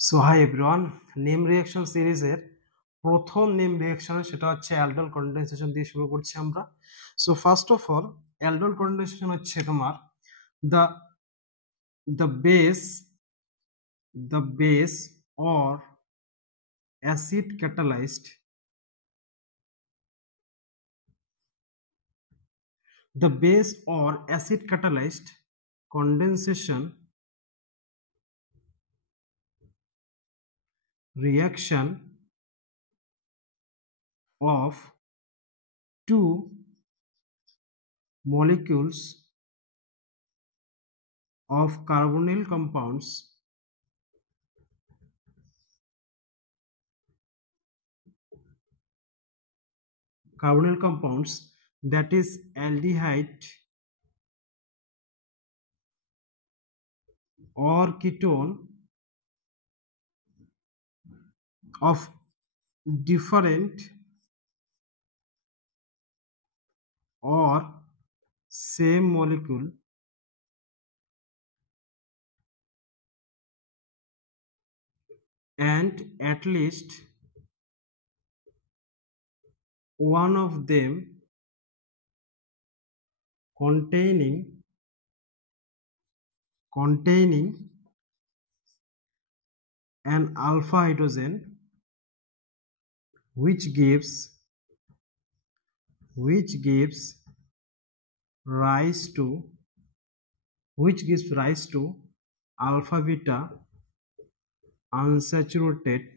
So hi everyone, name reaction সিরিজের প্রথম name reaction সেটা হচ্ছে অ্যালডোল কনডেনসেশন দিয়ে শুরু করছি আমরা। So first of all, aldol condensation হচ্ছে তোমার the the base or acid catalysed the base or acid catalyzed condensation reaction of two molecules of carbonyl compounds that is aldehyde or ketone of different or same molecule and at least one of them containing an alpha hydrogen which gives rise to alpha beta unsaturated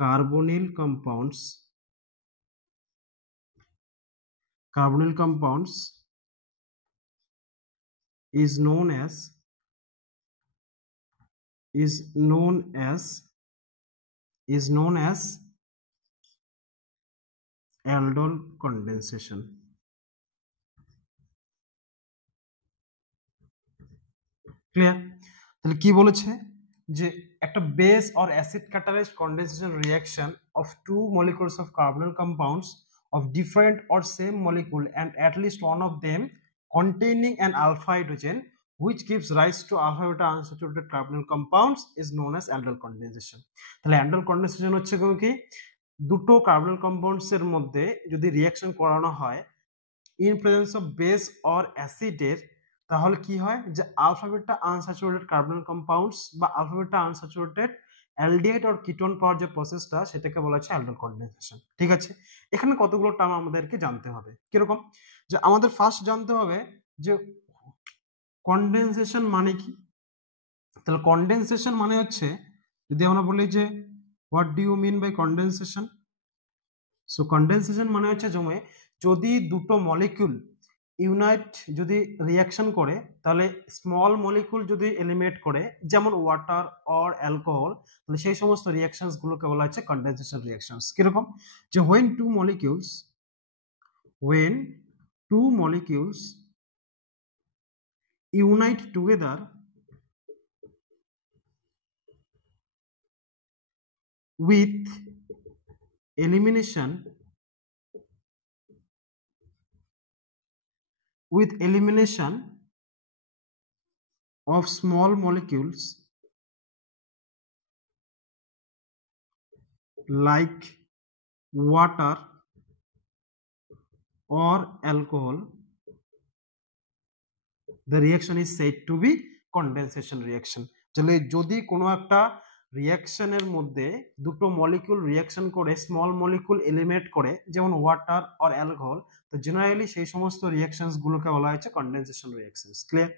carbonyl compounds is known as aldol condensation। Clear? তাহলে কি বলেছে যে একটা base or acid catalysed condensation reaction of two molecules of carbonyl compounds of different or same molecule and at least one of them containing an alpha hydrogen which gives rise to alpha beta unsaturated carbonyl compounds is known as aldol condensation। তাহলে aldol condensation হচ্ছে কি দুটো carbonyl compounds এর মধ্যে যদি reaction করানো হয় in presence of base or অ্যাসিডের, তাহলে কি হয় যে alpha beta unsaturated carbonyl compounds বা alpha beta unsaturated aldehyde or ketone পাওয়ার যে প্রসেসটা সেটাকে বলা হচ্ছে অ্যালডোল কন্ডেনসেশন। ঠিক আছে, এখানে কতগুলো টার্ম আমাদেরকে জানতে হবে। কিরকম? যে আমাদের ফার্স্ট জানতে হবে যে কন্ডেনসেশন মানে কি। তাহলে কন্ডেনসেশন মানে হচ্ছে, যদি আমরা বলি যে what do you mean by condensation, so condensation মানে হচ্ছে যদি দুটো মলিকিউল ইউনাইট যদি রিঅ্যাকশন করে, তাহলে স্মল মলিকিউল যদি এলিমিনেট করে যেমন ওয়াটার অর অ্যালকোহল, তাহলে সেই সমস্ত রিঅ্যাকশনস গুলোকে বলা হচ্ছে কন্ডেনসেশন রিঅ্যাকশনস। কিরকম? যে when two molecules unite together with elimination of small molecules like water or alcohol, the reaction is said to be condensation reaction। যদি কোনো একটা রিঅ্যাকশনের মধ্যে দুটো মলিকিউল রিঅ্যাকশন করে স্মল মলিকিউল এলিমিনেট করে যেমন ওয়াটার অর অ্যালকোহল, তো জেনারেলি সেই সমস্ত রিঅ্যাকশনস গুলোকে বলা হচ্ছে কন্ডেনসেশন রিঅ্যাকশনস। ক্লিয়ার?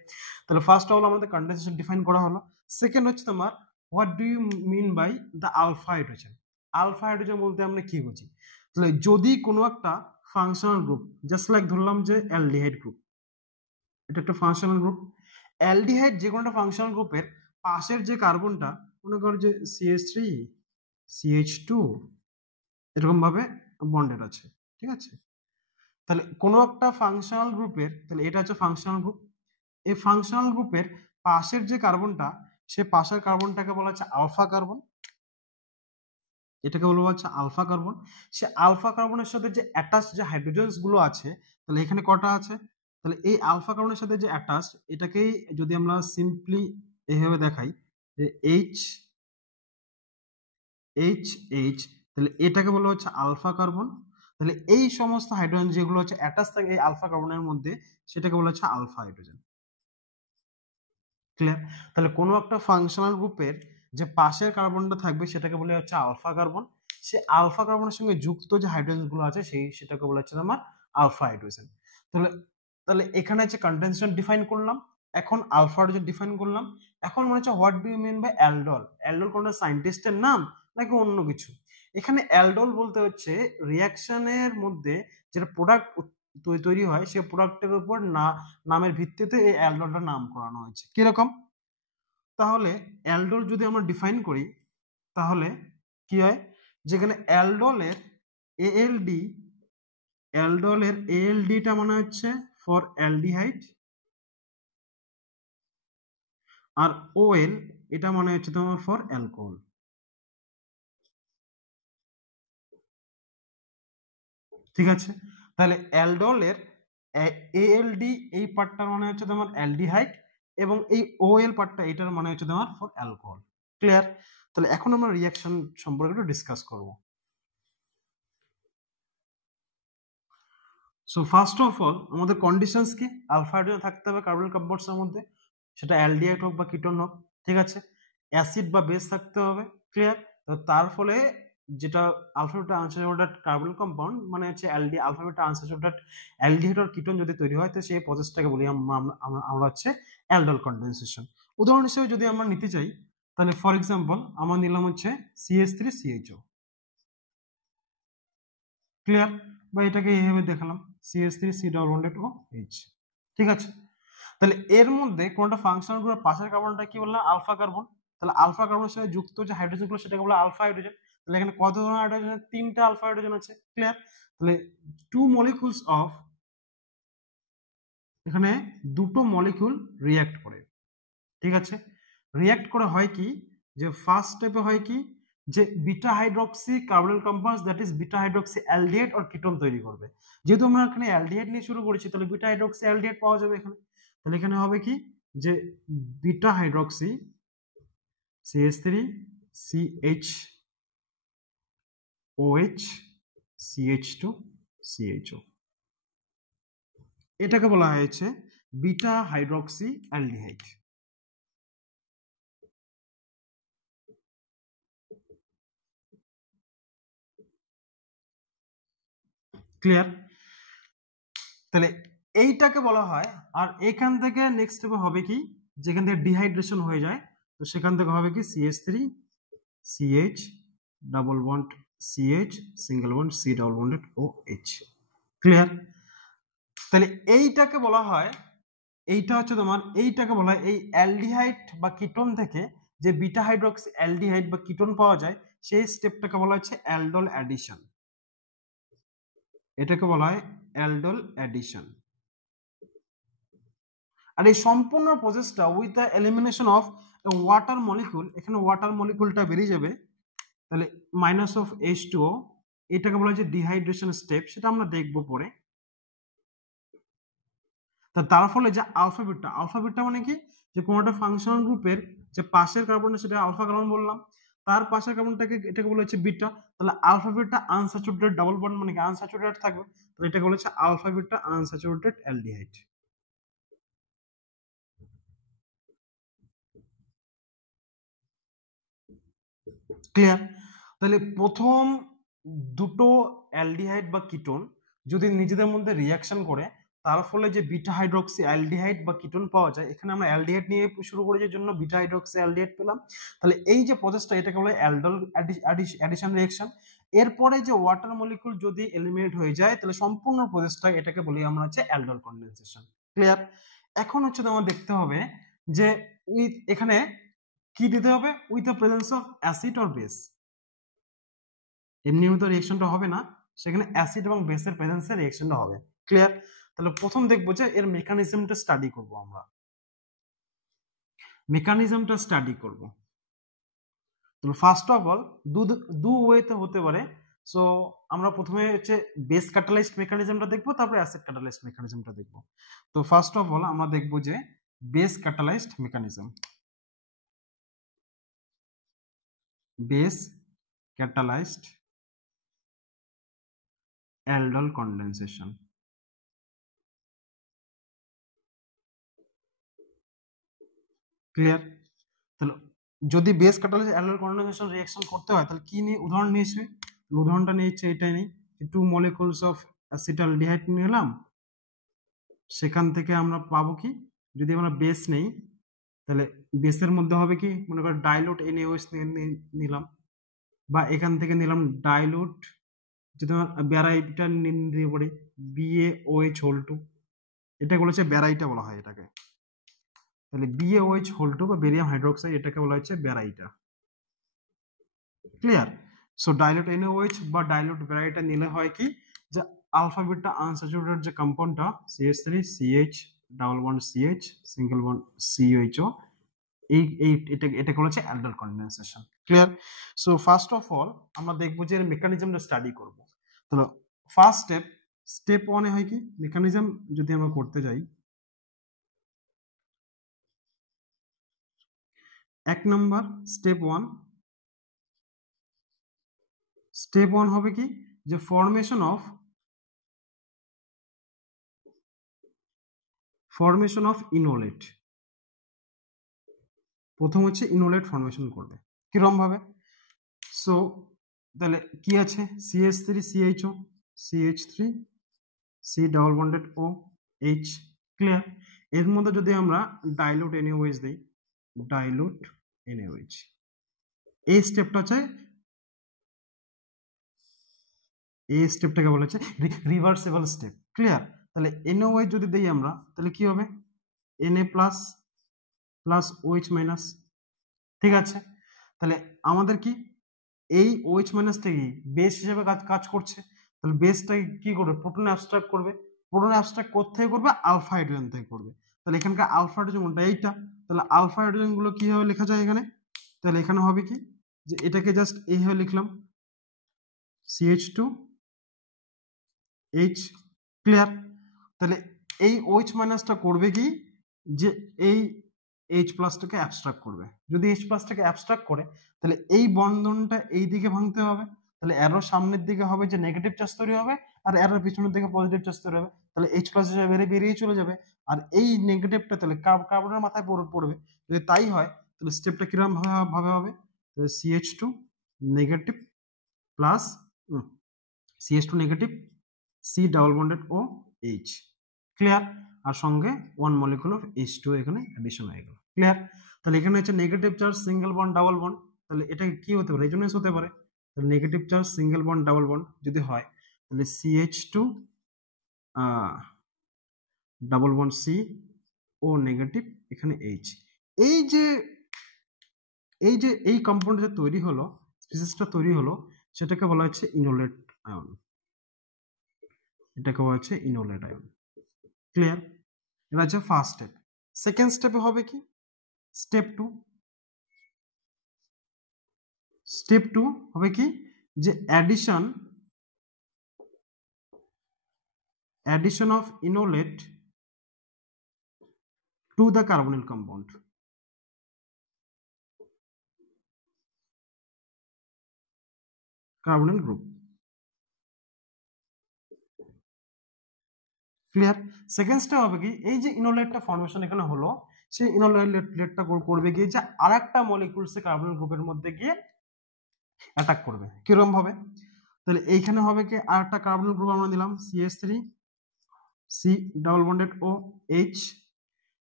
তাহলে ফার্স্ট অফ অল আমাদের কন্ডেনসেশন ডিফাইন করা হলো। সেকেন্ড হচ্ছে তোমার what do you mean by the alpha hydrogen. Alpha hydrogen বলতে আমরা কি বুঝি? তাহলে যদি কোনো একটা ফাংশনাল গ্রুপ, জাস্ট লাইক ধরলাম যে অ্যালডিহাইড গ্রুপ, এটা একটা ফাংশনাল গ্রুপ। অ্যালডিহাইড যে কোনো একটা ফাংশনাল গ্রুপের পাশের যে কার্বনটা, মনে করো যে CH3 CH2 এরকম ভাবে বন্ডেড আছে। ঠিক আছে, তাহলে কোনো একটা ফাংশনাল গ্রুপের, তাহলে এটা হচ্ছে ফাংশনাল গ্রুপ, এই ফাংশনাল গ্রুপের পাশের যে কার্বনটা, সে পাশের কার্বনটাকে বলা হচ্ছে আলফা কার্বন, এটাকে বলা হচ্ছে আলফা কার্বন। সে আলফা কার্বনের সাথে যে অ্যাটাচ যে হাইড্রোজেনস গুলো আছে, তাহলে এখানে কটা আছে? তাহলে এই আলফা কার্বনের সাথে যে অ্যাটাচ, এটাকেই যদি আমরা সিম্পলি এইভাবে দেখাই, এইচ এইচ এইচ, তাহলে এটাকে বলা হচ্ছে আলফা কার্বন। তাহলে এই সমস্ত হাইড্রোজেন যেগুলো হচ্ছে অ্যাটাচ থাকে এই আলফা কার্বনের মধ্যে সেটাকে বলা হচ্ছে আলফা হাইড্রোজেন। ক্লিয়ার? তাহলে কোনো একটা ফাংশনাল গ্রুপের যে পাশের কার্বনটা থাকবে সেটাকে বলা হচ্ছে আলফা কার্বন। সে আলফা কার্বনের সঙ্গে যুক্ত যে হাইড্রোজেন গুলো আছে সেটাকে বলা হচ্ছে আমার আলফা হাইড্রোজেন। তাহলে তাহলে এখানে হচ্ছে কন্ডেনসেশন ডিফাইন করলাম, এখন আলফা হাইড্রোজেন ডিফাইন করলাম। এখন মনে হচ্ছে what do you mean by aldol? Aldol কোনটা সায়েন্টিস্টের নাম নাকি অন্য কিছু? এখানে অ্যালডল বলতে হচ্ছে রিয়াকশনের মধ্যে যেটা প্রোডাক্ট তৈরি হয় সেই প্রোডাক্টের উপর নামের ভিত্তিতে এই অ্যালডলটার নাম করানো হয়েছে। কিরকম? তাহলে অ্যালডল যদি আমরা ডিফাইন করি তাহলে কি হয়, যেখানে অ্যালডলের এএলডিটা মানে হচ্ছে ফর অ্যালডিহাইড, আর ওএল এটা মানে হচ্ছে তোমার ফর অ্যালকোহল। ঠিক আছে? তাহলে অ্যালডলের এএলডি এই পার্টটার মানে হচ্ছে তোমার অ্যালডিহাইড, এবং এই ওএল পার্টটা এটার মানে হচ্ছে তোমার ফর অ্যালকোহল। ক্লিয়ার? তাহলে এখন আমরা রিঅ্যাকশন সম্পর্কে একটু ডিসকাস করব। সো ফার্স্ট অফ অল আমাদের কন্ডিশনস কি? আলফা হাইড্রোজেন থাকতে হবে কার্বন কম্পাউন্ডসের মধ্যে, সেটা অ্যালডিহাইড হোক বা কিটোন হোক। ঠিক আছে? অ্যাসিড বা বেস থাকতে হবে। ক্লিয়ার? তো তার ফলে যেটা alpha beta unsaturated carbon compound মানে হচ্ছে আলফা বিটা আনস্যাচুরেটেড অ্যালডিহাইড আর কিটোন যদি তৈরি হয় তো সেই প্রসেসটাকে বলি আমরা হচ্ছে অ্যালডল কন্ডেনসেশন। উদাহরণ হিসেবে যদি আমরা নিতে চাই তাহলে ফর এক্সাম্পল আমরা নিলাম হচ্ছে CH3CHO। ক্লিয়ার? বা এটাকে এইভাবে দেখালাম CH3C=OH। ঠিক আছে? তাহলে এর মধ্যে কোনটা ফাংশনাল গ্রুপের পাশের কার্বনটা কি বললাম? Alpha carbon. তাহলে আলফা কার্বনের সাথে যুক্ত যে হাইড্রোজেন গুলো সেটাকে বলা আলফা হাইড্রোজেন। তাহলে এখানে কত ধরনের হাইড্রোজেন? 3টা আলফা হাইড্রোজেন আছে। ক্লিয়ার? তাহলে টু মলিকুলস অফ, এখানে দুটো মলিকুল রিঅ্যাক্ট করে। ঠিক আছে? রিঅ্যাক্ট করে হয় কি, যে ফার্স্ট স্টেপে হয় কি, যে beta hydroxy carbonyl compound that is beta hydroxy aldehyde or ketone তৈরি করবে। যেহেতু আমরা এখানে অ্যালডিহাইড নিয়ে শুরু করেছি তাহলে বিটা হাইড্রক্সি অ্যালডিহাইড পাওয়া যাবে এখানে। তাহলে এখানে হবে কি, যে বিটা হাইড্রক্সি CH3CHOH CH2CHO, এটাকে বলা হয়েছে বিটা হাইড্রক্সি অ্যালডিহাইড। ক্লিয়ার? তাহলে এইটাকে বলা হয়। আর এখান থেকে নেক্সট স্টেপে হবে কি, যেখান থেকে ডিহাইড্রেশন হয়ে যায় তো সেখান থেকে হবে কি CH3CH double bond CH single bond C double bonded OH। Clear? তাহলে এইটাকে বলা হয়, এইটা হচ্ছে তোমার, এইটাকে বলা হয় এই অ্যালডিহাইড বা কিটোন থেকে যে বিটা হাইড্রক্সি অ্যালডিহাইড বা কিটোন পাওয়া যায় সেই স্টেপটাকে বলা হচ্ছে অ্যালডল অ্যাডিশন। এটাকে বলা হয় অ্যালডল অ্যাডিশন। আর এই সম্পূর্ণ প্রসেসটা with the elimination of water molecule, এখানে ওয়াটার মলিকুলটা বেরিয়ে যাবে, তাহলে মাইনাস অফ H2O, এটাকে বলা হচ্ছে ডিহাইড্রেশন স্টেপ, সেটা আমরা দেখবো পরে। তার ফলে যে আলফা বিটা মানে কি, যে কোনো একটা ফাংশনাল গ্রুপের যে পাশের কার্বনটা সেটা আলফা কার্বন বললাম, তার পাশের কার্বনটাকে এটাকে বলা হচ্ছে বিটা। তাহলে alpha beta unsaturated double bond মানে কি আনস্যাচুরেটেড থাকবে, তাহলে এটাকে বলা হচ্ছে alpha beta unsaturated aldehyde. Clear? তাহলে প্রথম দুটো অ্যালডিহাইড বা কিটোন যদি নিজেদের মধ্যে রিঅ্যাকশন করে তার ফলে যে বিটা হাইড্রক্সি অ্যালডিহাইড বা কিটোন পাওয়া যায়, এখানে আমরা অ্যালডিহাইড নিয়ে শুরু করেছি জন্য বিটা হাইড্রক্সি অ্যালডিহাইড পেলাম। তাহলে এই যে প্রসেসটা এটাকে বলে অ্যালডল অ্যাডিশন রিঅ্যাকশন। এরপরে যে ওয়াটার মলিকুল যদি এলিমিনেট হয়ে যায় তাহলে সম্পূর্ণ প্রসেসটা এটাকে বলি আমরা হচ্ছে অ্যালডল কনডেনসেশন। ক্লিয়ার? এখন হচ্ছে তোমার দেখতে হবে যে এখানে কি দিতে হবে, with the presence of acid or base. এমনি তো রিঅ্যাকশনটা হবে না, সেখানে অ্যাসিড এবং বেসের প্রেজেন্সে রিঅ্যাকশনটা হবে। ক্লিয়ার? তাহলে প্রথম দেখবো যে এর মেকানিজমটা স্টাডি করব আমরা, মেকানিজমটা স্টাডি করব। তো ফার্স্ট অফ অল দু ওয়েতে হতে পারে। সো আমরা প্রথমে হচ্ছে বেস ক্যাটালাইজড মেকানিজমটা দেখবো, তারপরে অ্যাসিড ক্যাটালাইজড মেকানিজমটা দেখবো। তো ফার্স্ট অফ অল আমরা দেখবো যে base catalysed mechanism. Base catalysed aldol condensation. Clear? তাহলে যদি base catalysed aldol condensation reaction করতে হয় তাহলে কি নিয়ে উদাহরণ নিয়েছে? উদাহরণটা নিয়েছে এটাই নেই, টু মলিকুলস অফ অ্যাসিটালডিহাইড নিলাম, সেখান থেকে আমরা পাবো কি, যদি আমরা বেস নেই তাহলে বেসের মধ্যে হবে কি, মনে করো ডাইলুট NaOH নিলাম, বা এখান থেকে নিলাম ডাইলুট, যদি ব্যারাইটটা নিয়ে পড়ি BaOH2, এটা বলেছে ব্যারাইটা বলা হয় এটাকে। তাহলে BaOH2 বা বেরিয়াম হাইড্রোক্সাইড, এটাকে বলা হচ্ছে ব্যারাইটা। ক্লিয়ার? সো ডাইলুট NaOH বা ডাইলুট ব্যারাইটা নিলে হয় কি, যে আলফা বিটা আনস্যাচুরেটেড যে কম্পাউন্ডটা CH3 CH double bond CH single bond COHO, এটাকে বলা হচ্ছে aldol condensation. Clear? So first of all আমরা দেখবো যে মেকানিজমটা স্টাডি করব। তাহলে ফার্স্ট স্টেপ 1 এ হয় কি, মেকানিজম যদি আমরা করতে যাই, 1 নাম্বার স্টেপ 1 হবে কি, যে ফরমেশন অফ ইনোলেট। প্রথম হচ্ছে ইনোলেট ফরমেশন করবে কিরকম ভাবে। সো তাহলে কি আছে, CH3 CHO CH3 C double bonded OH। Clear? এর মধ্যে যদি আমরা ডাইলুট NaOH দিই, ডাইলুট NaOH, এই স্টেপটা হচ্ছে, এই স্টেপটাকে বলা হচ্ছে রিভার্সিবল স্টেপ। ক্লিয়ার? তাহলে NaOH যদি দেই আমরা তাহলে কি হবে, Na plus plus OH minus. ঠিক আছে? তাহলে আমাদের কি এই OH মাইনাসটা কি বেস হিসেবে কাজ করছে, তাহলে বেসটা কি করবে, প্রোটনে অ্যাবস্ট্রাক্ট করবে। প্রোটনে অ্যাবস্ট্রাক্ট কোত্থেকে করবে, আলফা হাইড্রোজেন থেকে করবে। তাহলে এখানকার আলফা হাইড্রোজেন কোনটা, এইটা। তাহলে আলফা হাইড্রোজেন গুলো কিভাবে লেখা যায় এখানে, তাহলে এখানে হবে কি, যে এটাকে জাস্ট এইভাবে লিখলাম CH2H। ক্লিয়ার? তাহলে এই OH মাইনাসটা করবে কি, যে এই H প্লাসটাকে অ্যাবস্ট্রাক্ট করবে। যদি H প্লাসটাকে অ্যাবস্ট্রাক্ট করে তাহলে এই বন্ধনটা এই দিকে ভাঙতে হবে। তাহলে অ্যারো সামনের দিকে হবে যে নেগেটিভ চার্জ তৈরি হবে, আর অ্যারোর পিছনের দিকে পজিটিভ চার্জ তৈরি হবে। তাহলে H প্লাস হিসেবে বেরিয়ে চলে যাবে, আর এই নেগেটিভটা তাহলে কার্বনের মাথায় পড়বে। যদি তাই হয় তাহলে স্টেপটা কিরকম ভাবে হবে, তাহলে CH2 negative plus CH2 negative C double bonded OH। Clear? আর সঙ্গে 1 মলিকুল অফ H2 এখানে অ্যাডিশন হয়ে গেল। ক্লিয়ার? তাহলে এখানে হচ্ছে negative charge single bond double bond, তাহলে এটা কি হতে পারে, রেজোনেন্স হতে পারে। তাহলে negative charge single bond double bond যদি হয় তাহলে CH2 double bond C O negative এখানে H। এই যে এই কম্পাউন্ডটা তৈরি হলো, স্পিসিসটা তৈরি হলো, সেটাকে বলা হচ্ছে ইনোলেট আয়ন। এটাকে বলা হচ্ছে ইনোলেট আয়ন। ক্লিয়ার? এটা হচ্ছে ফার্স্ট স্টেপ। সেকেন্ড স্টেপে হবে কি, স্টেপ 2 হবে কি, যে addition of enolate to the carbonyl compound। carbonyl group। Clear? Second step হবে কি, এই যে ইনোলেটটা ফর্মেশন এখানে হলো, সেই ইনোলেটটা করবে গিয়ে যে আরেকটা মলিকুলস কার্বনিল গ্রুপের মধ্যে গিয়ে অ্যাটাক করবে। কিরকম ভাবে, তাহলে এইখানে হবে কি, আরেকটা কার্বনিল গ্রুপ আমরা নিলাম CH3 C double bonded OH,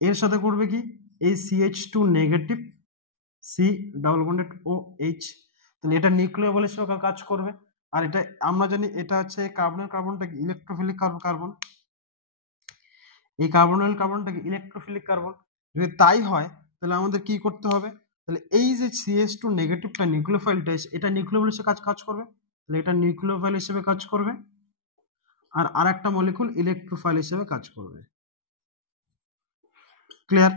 এর সাথে করবে কি এই CH2 negative C double bonded OH। তাহলে এটা নিউক্লিওফিল হিসেবে কাজ করবে। আর এটা আমরা জানি এটা হচ্ছে কার্বনটা ইলেকট্রোফিলিক কার্বন, এই কার্বনটাকে ইলেকট্রোফিলিক কার্বন। যদি তাই হয় তাহলে আমাদের কি করতে হবে, তাহলে এই যে CH2 নেগেটিভটা নিউক্লিওফাইলটা, এটা নিউক্লিওফিল হিসেবে কাজ করবে। তাহলে এটা নিউক্লিওফাইল হিসেবে কাজ করবে, আর আরেকটা মলিকুল ইলেকট্রোফাইল হিসেবে কাজ করবে। ক্লিয়ার?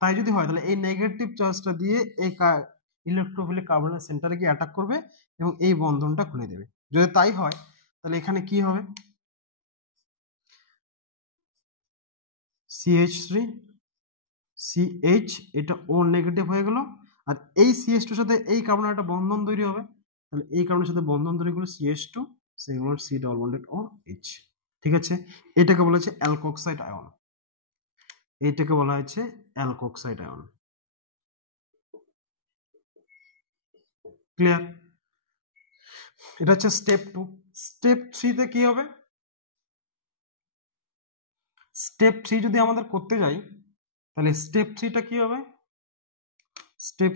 তাই যদি হয় তাহলে এই নেগেটিভ চার্জটা দিয়ে এই ইলেকট্রোফিলিক কার্বনের সেন্টারে গিয়ে অ্যাটাক করবে এবং এই বন্ধনটা খুলে দেবে। যদি তাই হয় তাহলে এখানে কি হবে, CH3 CH, এটা O নেগেটিভ হয়ে গেল, আর এই CH2 এর সাথে এই কার্বনের একটা বন্ধন তৈরি হবে, তাহলে এই কার্বনের সাথে বন্ধন তৈরি করলে CH2 single C double bonded OH। ঠিক আছে, এটাকে বলা হচ্ছে অ্যালকোক্সাইড আয়ন, এইটাকে বলা হচ্ছে অ্যালকোক্সাইড আয়ন। ক্লিয়ার? এটা হচ্ছে স্টেপ 2। স্টেপ 3 তে কি হবে? স্টেপ 3 যদি আমাদের করতে যাই তাহলে স্টেপ 3 টা কি হবে? স্টেপ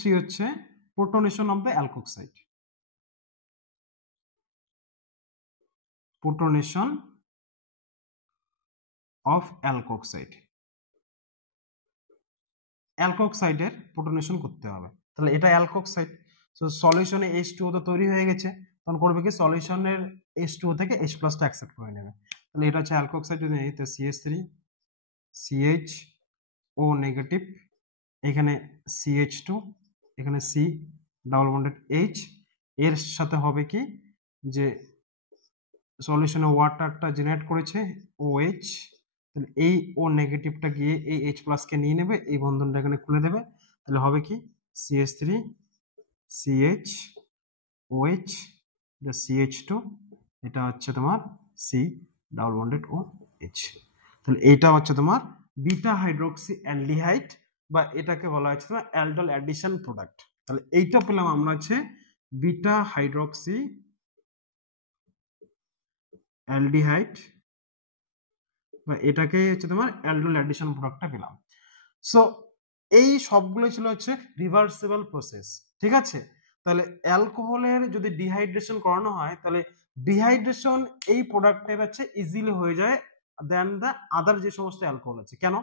3 হচ্ছে প্রোটনেশন অফ দ্য অ্যালকোক্সাইড, প্রোটনেশন অফ অ্যালকোক্সাইড, অ্যালকোক্সাইডের প্রোটনেশন করতে হবে। তাহলে এটা অ্যালকোক্সাইড, সো সলিউশনে H2O তো তৈরি হয়ে গেছে, তখন করবে কি সলিউশনের H2O থেকে H+ টা অ্যাকসেপ্ট করে নেবে। তাহলে এটা হচ্ছে অ্যালকোক্সাইড। যদি এই তো CH3 CHO নেগেটিভ, এখানে CH2, এখানে C ডাবল বন্ডেড H, এর সাথে হবে কি যে সলিউশনে ওয়াটারটা জেনারেট করেছে OH, তাহলে এই O নেগেটিভটা গিয়ে এই H+ কে নিয়ে নেবে, এই বন্ধনটা এখানে খুলে দেবে, তাহলে হবে কি CH3 CHOH, এটা CH2, এটা হচ্ছে তোমার C ডাবল বন্ডেড OH। তাহলে এইটা হচ্ছে তোমার বিটা হাইড্রোক্সি অ্যালডিহাইড, বা এটাকে বলা হচ্ছে তোমার অ্যালডল অ্যাডিশন প্রোডাক্ট। তাহলে এইটা পেলাম আমরা হচ্ছে বিটা হাইড্রোক্সি অ্যালডিহাইড, বা এটাকে হচ্ছে তোমার অ্যালডল অ্যাডিশন প্রোডাক্টটা পেলাম। সো এই সবগুলো ছিল হচ্ছে রিভার্সিবল প্রসেস। ঠিক আছে, তাহলে অ্যালকোহলের যদি ডিহাইড্রেশন করানো হয় তাহলে ডিহাইড্রেশন এই প্রোডাক্টের হচ্ছে ইজিলি হয়ে যায় দেন দ্য আদার যে সমস্ত অ্যালকোহল আছে। কেন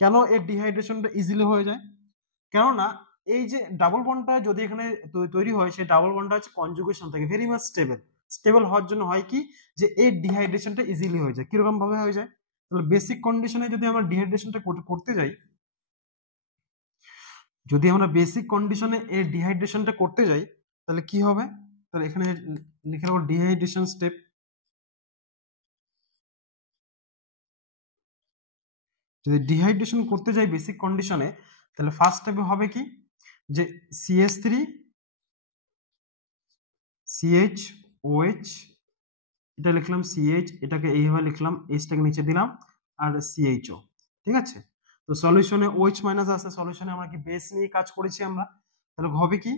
কেন এর ডিহাইড্রেশনটা ইজিলি হয়ে যায়? কেননা এই যে ডাবল বন্ডটা যদি এখানে তৈরি হয়, সেই ডাবল বন্ডটা হচ্ছে কনজুগেশন থেকে ভেরি মাচ স্টেবল হওয়ার জন্য হয় কি যে এর ডিহাইড্রেশনটা ইজিলি হয়ে যায়। কিরকম ভাবে হয়ে যায়? তাহলে বেসিক কন্ডিশনে যদি আমরা ডিহাইড্রেশনটা করতে যাই, যদি আমরা বেসিক কন্ডিশনে এর ডিহাইড্রেশনটা করতে যাই তাহলে কি হবে? তাহলে এখানে লিখে রাখো ডিহাইড্রেশন স্টেপ। যদি ডিহাইড্রেশন করতে যাই বেসিক কন্ডিশনে, তাহলে ফার্স্ট স্টেপে হবে কি যে CH3 CHOH, এটা লিখলাম CH, এটাকে এইভাবে লিখলাম, H-টাকে নিচে দিলাম, আর CHO। ঠিক আছে, তো সলিউশনে OH মাইনাস আছে, সলিউশনে আমরা কি বেস নিয়ে কাজ করেছি আমরা, তাহলে হবে কি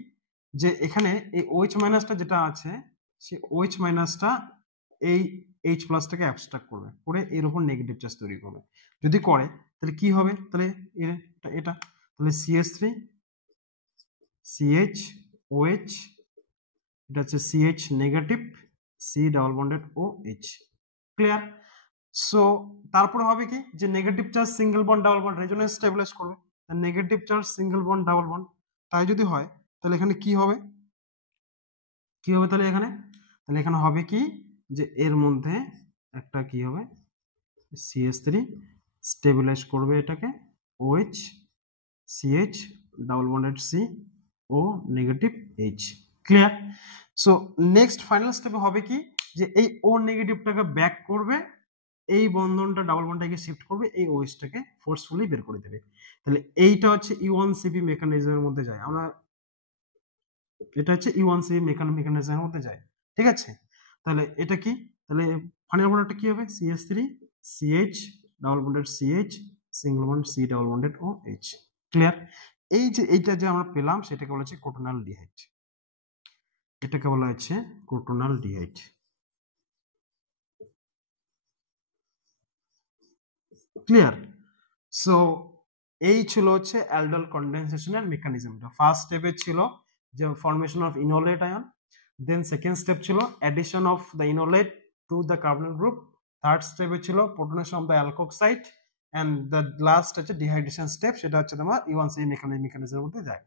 যে এখানে এই OH মাইনাসটা যেটা আছে সেই OH মাইনাসটা এই H প্লাসটাকে অ্যাবস্ট্রাক্ট করবে, করে এর উপর নেগেটিভ চার্জ তৈরি করবে। যদি করে তাহলে কি হবে? তাহলে এটা তাহলে CH3 CHOH, এটা হচ্ছে CH negative C double bonded OH। Clear? So তারপরে হবে কি যে negative charge single bond double bond resonance stabilise করবে, negative charge single bond double bond. তাই যদি হয় তাহলে এখানে কি হবে? তাহলে এখানে হবে কি যে এর মধ্যে একটা কি হবে CH3 স্টেবিলাইজ করবে এটাকে OH CH double bonded C O negative H। Clear? So next final স্টেপে হবে কি যে এই O নেগেটিভটাকে ব্যাক করবে, এই বন্ধনটা ডাবল বন্ডটাকে শিফট করবে, এই OH টাকে ফোর্সফুলি বের করে দেবে। তাহলে এইটা হচ্ছে E1CP মেকানিজমের মধ্যে যায়, আমরা এটা হচ্ছে E1CP মেকানিজমের মধ্যে যায়। ঠিক আছে, তাহলে এটা কি? তাহলে ফাইনাল প্রোডাক্টটা কি হবে? CH3 CH double bonded CH single bond C double bonded OH। Clear? এই যে এইটা যে আমরা পেলাম সেটাকে বলা হচ্ছে ক্রোটোনালডিহাইড, এটাকে বলা হচ্ছে ক্রোটোনালডিহাইড। ক্লিয়ার? সো এই ছিল হচ্ছে অ্যালডল কন্ডেনসেশনের মেকানিজমটা। ফার্স্ট স্টেপে ছিল যে formation of enolate ion, then second step ছিল addition of the enolate to the carbonyl group, third স্টেপে ছিল protonation of the alkoxide, and the last হচ্ছে ডিহাইড্রেশন স্টেপ, সেটা হচ্ছে তোমার E1CP মেকানিজমের মধ্যে যায়।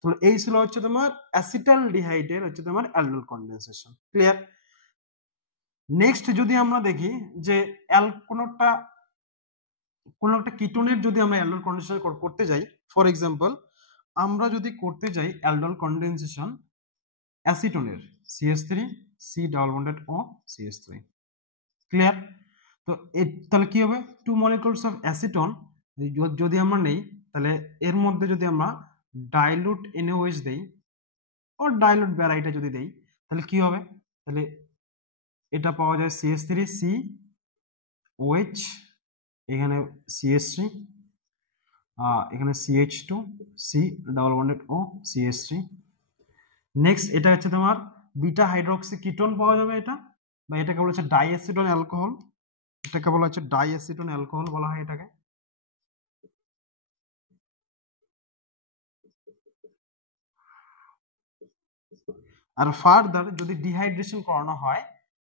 তো এই ছিল হচ্ছে তোমার অ্যাসিটালডিহাইডের হচ্ছে তোমার অ্যালডল কন্ডেনসেশন। ক্লিয়ার? নেক্সট যদি আমরা দেখি যে কোনো একটা কিটোনের যদি আমরা অ্যালডল কন্ডেনসেশন করতে যাই, ফর এক্সাম্পল আমরা যদি করতে যাই অ্যালডল কন্ডেনসেশন অ্যাসিটোনের CH3 C double bonded O CH3। Clear? তো তাহলে কি হবে? টু মলিকুলস অফ অ্যাসিটন যদি আমরা নেই তাহলে এর মধ্যে যদি আমরা ডাইলুট NaOH দেই ও ডাইলুট ব্যারাইটে যদি দেই তাহলে কি হবে, তাহলে এটা পাওয়া যায় CH3COH, এখানে CH3, এখানে CH2C double bonded O CH3। Next এটা হচ্ছে তোমার বিটা হাইড্রোক্সি কিটোন পাওয়া যাবে, এটা বা এটাকে বলা হচ্ছে ডাইএসিটোন অ্যালকোহল, এটাকে বলা হচ্ছে ডাইএসিটোন অ্যালকোহল বলা হয় এটাকে। আর ফার্দার যদি ডিহাইড্রেশন করানো হয়,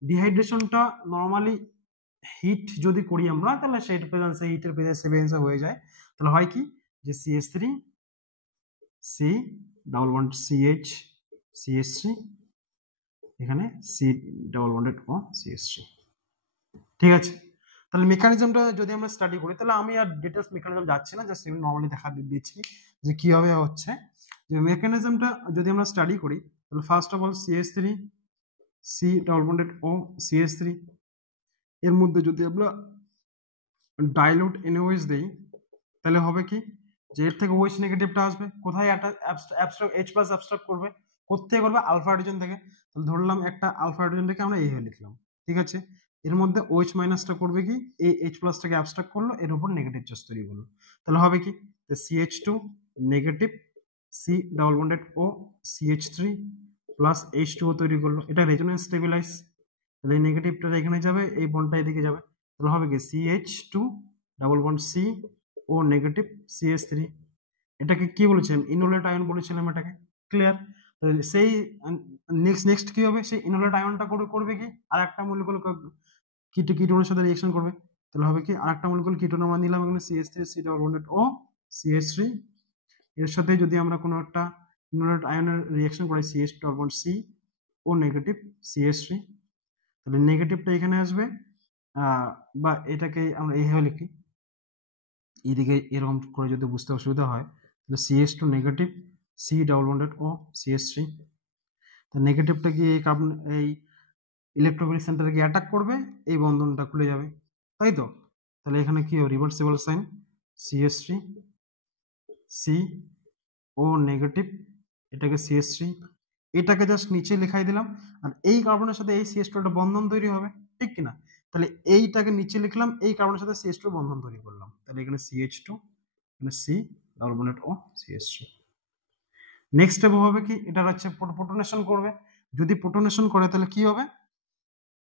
ডিহাইড্রেশনটা নর্মালি হিট যদি করি আমরা তাহলে হিটের প্রেজেন্সে হয়ে যায়, তাহলে হয় কি যে CH3C double bond CH CH3, এখানে C double bonded O CH3। ঠিক আছে, তাহলে মেকানিজমটা যদি আমরা স্টাডি করি, তাহলে আমি আর ডিটেলস মেকানিজম যাচ্ছি না, জাস্ট নর্মালি দেখা দিচ্ছি যে কিভাবে হচ্ছে। যে মেকানিজমটা যদি আমরা স্টাডি করি তাহলে first of all CH3C double bonded O CH3, এর মধ্যে যদি আমরা ডাইলুট NaOH দেই তাহলে হবে কি যে এর থেকে OH নেগেটিভটা আসবে, কোথায় একটা H+ অ্যাবস্ট্রাক্ট করবে, কোথায় করবে আলফা হাইড্রোজেন থেকে, তাহলে ধরলাম একটা আলফা হাইড্রোজেনটাকে আমরা এই হয়ে লিখলাম। ঠিক আছে, এর মধ্যে OH মাইনাসটা করবে কি এই H+টাকে অ্যাবস্ট্রাক্ট করলো, এর উপর নেগেটিভ চার্জ তৈরি করলো, তাহলে হবে কি CH2 negative C double bonded O CH3 plus H2O তৈরি করলো, এটা রেজোনেন্স স্টেবিলাইজ, তাহলে এই নেগেটিভটা এখানে যাবে, এই বন্ডটা এদিকে যাবে, তাহলে হবে কি CH2 double bond C O negative CH3, এটাকে কি বলেছিলাম ইনোলেট আয়ন বলেছিলাম এটাকে। ক্লিয়ার, সেই নেক্সট কি হবে, সেই ইনোলেট আয়নটা করবে কি আর একটা মলিকুল কিটোনের সাথে রিঅ্যাকশন করবে, তাহলে হবে কি আর একটা মলিকুল কিটোন আমরা নিলাম এখানে CH3C double bonded O CH3, এর সাথে যদি আমরা কোনো একটা ইনোলেট আয়নের রিঅ্যাকশন করি CH double bond C O negative CH3, তাহলে নেগেটিভটা এখানে আসবে, বা এটাকে আমরা এইভাবে লিখি, এদিকে এরকম করে যদি বুঝতে অসুবিধা হয় তাহলে CH2 negative C double bonded O CH3, তো নেগেটিভটা গিয়ে এই কার্বন এই ইলেকট্রোফিলিক সেন্টারকে অ্যাটাক করবে, এই বন্ধনটা খুলে যাবে, তাই তো। তাহলে এখানে কি হবে reversible sign CH3 C O negative, এটাকে CH3, এটাকে জাস্ট নিচে লেখাই দিলাম, আর এই কার্বনের সাথে এই CH2 একটা বন্ধন তৈরি হবে, ঠিক কিনা, তাহলে এইটাকে নিচে লিখলাম, এই কার্বনের সাথে CH2 বন্ধন তৈরি করলাম, তাহলে এখানে CH2 এখানে C double bonded O CH3। Next step হবে কি এটা হচ্ছে প্রোটনেশন করবে, যদি প্রোটনেশন করে তাহলে কি হবে,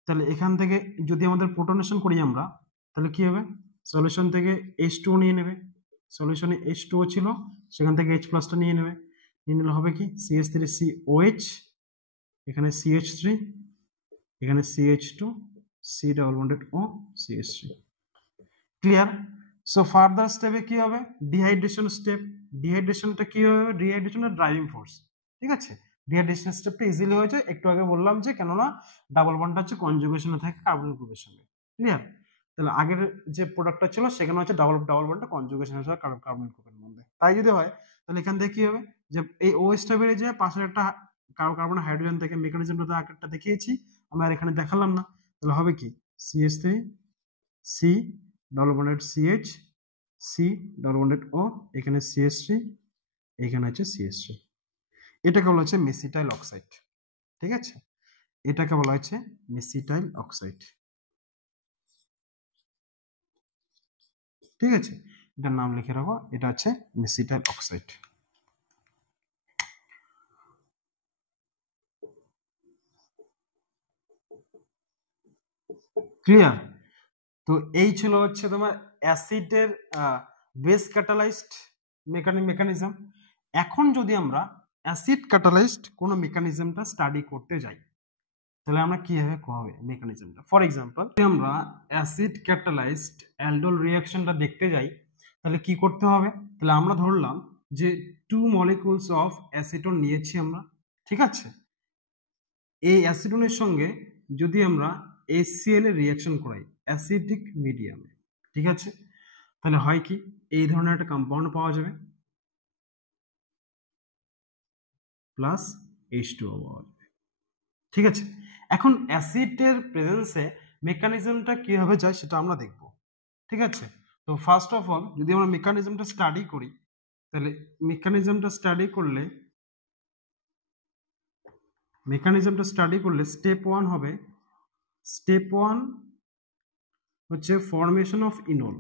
তাহলে এখান থেকে যদি আমাদের প্রোটনেশন করি আমরা তাহলে কি হবে, সলিউশন থেকে H2O নিয়ে নেবে, সলিউশনে H2O ছিল সেখান থেকে H+টা নিয়ে নেবে, নিয়ে নিলে হবে কি CH3COH, এখানে CH3, এখানে CH2 C double bonded O CH3। Clear, so further স্টেপে কি হবে ডিহাইড্রেশন স্টেপ, ডিহাইড্রেশনটা কি হবে, ডিহাইড্রেশনের ড্রাইভিং ফোর্স। ঠিক আছে, ডিহাইড্রেশন স্টেপটা ইজিলি হয়ে যায়, একটু আগে বললাম যে কেননা ডাবল বন্ডটা হচ্ছে কনজুগেশনে থাকে কার্বন গ্রুপের সঙ্গে। ক্লিয়ার, তাহলে আগের যে প্রোডাক্টটা ছিল সেখানে হচ্ছে ডাবল বন্ডটা কনজুগেশন হচ্ছে কার্বন গ্রুপের মধ্যে, তাই যদি হয় তাহলে এখান থেকে কি হবে যে এই OH-টা বেড়ে যায়, পাশের একটা কার্বন হাইড্রোজেন থেকে, মেকানিজমটা তো আগেরটা দেখিয়েছি আমি আর এখানে দেখালাম না, তাহলে হবে কি CH3C double bonded CH C double bonded O, এখানে CH3, এখানে হচ্ছে CH3, এটাকে বলা হচ্ছে মেসিটাইল অক্সাইড। ঠিক আছে, এটাকে বলা হচ্ছে মেসিটাইল অক্সাইড। ঠিক আছে, এটার নাম লিখে রাখো, এটা হচ্ছে মেসিটাইল অক্সাইড। ক্লিয়ার, তো এই ছিল হচ্ছে তোমার অ্যাসিডের বেস ক্যাটালাইজড মেকানিজম। এখন যদি আমরা অ্যাসিড ক্যাটালাইজড কোনো মেকানিজমটা স্টাডি করতে যাই তাহলে আমরা কিভাবে হবে মেকানিজমটা, ফর এক্সাম্পল যদি আমরা অ্যাসিড ক্যাটালাইজড অ্যালডোল রিঅ্যাকশনটা দেখতে যাই তাহলে কি করতে হবে, তাহলে আমরা ধরলাম যে 2 মলিকুলস অফ অ্যাসিটোন নিয়েছি আমরা। ঠিক আছে, এই অ্যাসিটোনের সঙ্গে যদি আমরা HCl এর রিঅ্যাকশন করাই অ্যাসিডিক মিডিয়ামে, ঠিক আছে, তাহলে হয় কি এই ধরনের একটা কম্পাউন্ড পাওয়া যাবে প্লাস H2O পাওয়া যাবে। ঠিক আছে, এখন অ্যাসিডের প্রেজেন্সে মেকানিজমটা কিভাবে যায় সেটা আমরা দেখব। ঠিক আছে, তো ফার্স্ট অফ অল যদি আমরা মেকানিজমটা স্টাডি করি, তাহলে মেকানিজমটা স্টাডি করলে স্টেপ 1 হবে, স্টেপ 1 হচ্ছে ফরমেশন অফ ইনল।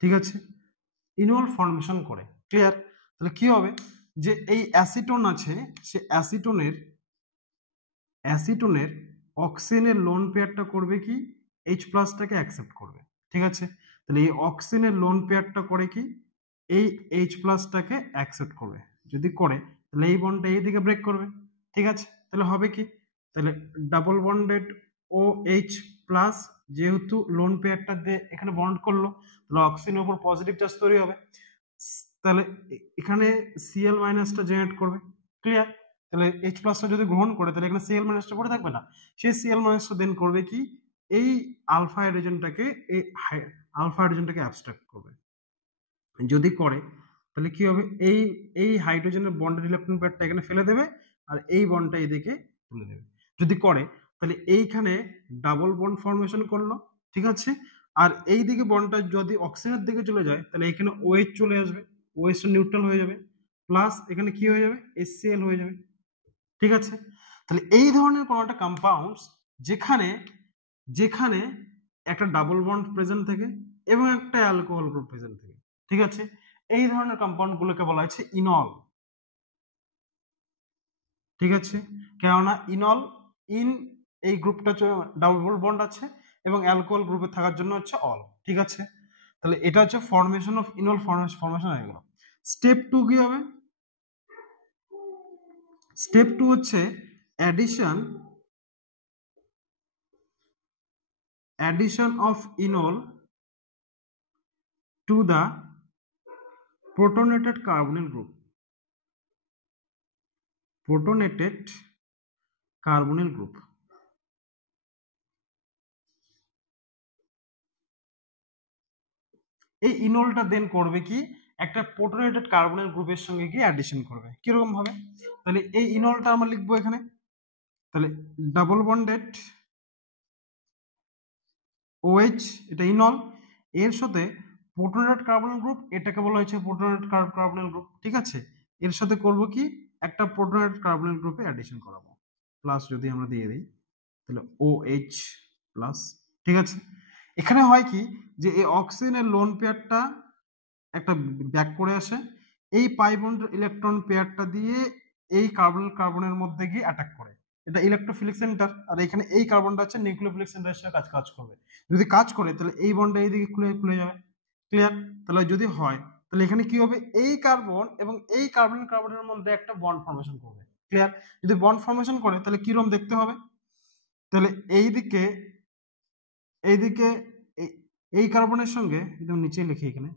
ঠিক আছে, ইনল ফরমেশন করে, ক্লিয়ার? তাহলে কি হবে যে এই অ্যাসিটোন আছে, সে অ্যাসিটোনের অক্সিজেনের লোন পেয়ারটা করবে কি, H প্লাসটাকে অ্যাকসেপ্ট করবে। ঠিক আছে, তাহলে এই অক্সিজেনের লোন পেয়ারটা করে কি, এই H প্লাসটাকে অ্যাকসেপ্ট করবে। যদি করে তাহলে এই বন্ডটা এই দিকে ব্রেক করবে। ঠিক আছে, তাহলে হবে কি, তাহলে ডাবল বন্ডেড OH প্লাস, যেহেতু লোন পেয়ারটা দিয়ে এখানে বন্ড করলো, তাহলে অক্সিজেনের উপর পজিটিভ চার্জ তৈরি হবে, তাহলে এখানে Cl মাইনাসটা জেনারেট করবে। ক্লিয়ার? তাহলে H প্লাসটা যদি গ্রহণ করে তাহলে এখানে Cl মাইনাসটা পড়ে থাকবে না, সেই Cl মাইনাসটা দেন করবে কি, এই আলফা হাইড্রোজেনটাকে অ্যাবস্ট্রাক্ট করবে। যদি করে তাহলে কি হবে, এই হাইড্রোজেনের বন্ডেড ইলেকট্রন পেয়ারটা এখানে ফেলে দেবে আর এই বন্ডটা এদিকে তুলে দেবে। যদি করে তাহলে এইখানে ডাবল বন্ড ফরমেশন করলো। ঠিক আছে, আর এই দিকে বন্ডটা যদি অক্সিজেনের দিকে চলে যায় তাহলে এখানে OH চলে আসবে, OH নিউট্রাল হয়ে যাবে, প্লাস এখানে কি হয়ে যাবে, HCl হয়ে যাবে। ঠিক আছে, তাহলে এই ধরনের কোনো একটা কম্পাউন্ডস যেখানে একটা ডাবল বন্ড প্রেজেন্ট থাকে এবং একটা অ্যালকোহল গ্রুপ প্রেজেন্ট থাকে। ঠিক আছে, এই ধরনের কম্পাউন্ড গুলোকে বলা হচ্ছে ইনল। ঠিক আছে, কেননা এই গ্রুপটা ডাবল বন্ড আছে এবং অ্যালকোহল গ্রুপে থাকার জন্য হচ্ছে অল। ঠিক আছে, তাহলে এটা হচ্ছে ফরমেশন অফ ইনল ফরমেশন হয়ে গেল। স্টেপ 2 কি হবে, স্টেপ 2 হচ্ছে addition of enol to the protonated carbonyl group, এই ইনলটা দেন করবে কি, একটা প্রোটোনেটেড কার্বনিল গ্রুপের সঙ্গে গিয়ে অ্যাডিশন করবে। কিরকম ভাবে, তাহলে এই ইনলটা আমরা লিখবো এখানে, তাহলে ডাবল বন্ডেড OH, এটা ইনল, এর সাথে প্রোটোনেটেড কার্বনিল গ্রুপ, এটাকে বলা হয়েছে প্রোটোনেটেড কার্বনিল গ্রুপ। ঠিক আছে, এর সাথে করব কি, একটা প্রোটোনেটেড কার্বনিল গ্রুপে অ্যাডিশন করাবো, প্লাস যদি আমরা দিয়ে দিই তাহলে OH প্লাস। ঠিক আছে, এখানে হয় কি যে এই অক্সিজেনের লোন পেয়ারটা একটা ব্যাক করে আসে, এই পাই বন্ড ইলেকট্রন পেয়ারটা দিয়ে এই কার্বনের মধ্যে গিয়ে অ্যাটাক করে, এটা ইলেকট্রোফিলিক সেন্টার, আর এখানে এই কার্বনটা হচ্ছে নিউক্লিওফিলিক সেন্টারের সাথে কাজ করবে। যদি কাজ করে তাহলে এই বন্ডটা এইদিকে খুলে যাবে। ক্লিয়ার? তাহলে যদি হয় তাহলে এখানে কি হবে, এই কার্বন এবং এই কার্বনের মধ্যে একটা বন্ড ফর্মেশন করবে। ক্লিয়ার? যদি বন্ড ফর্মেশন করে তাহলে কিরকম দেখতে হবে, তাহলে এইদিকে এই কার্বনের সঙ্গে, একদম নিচে লিখি এখানে,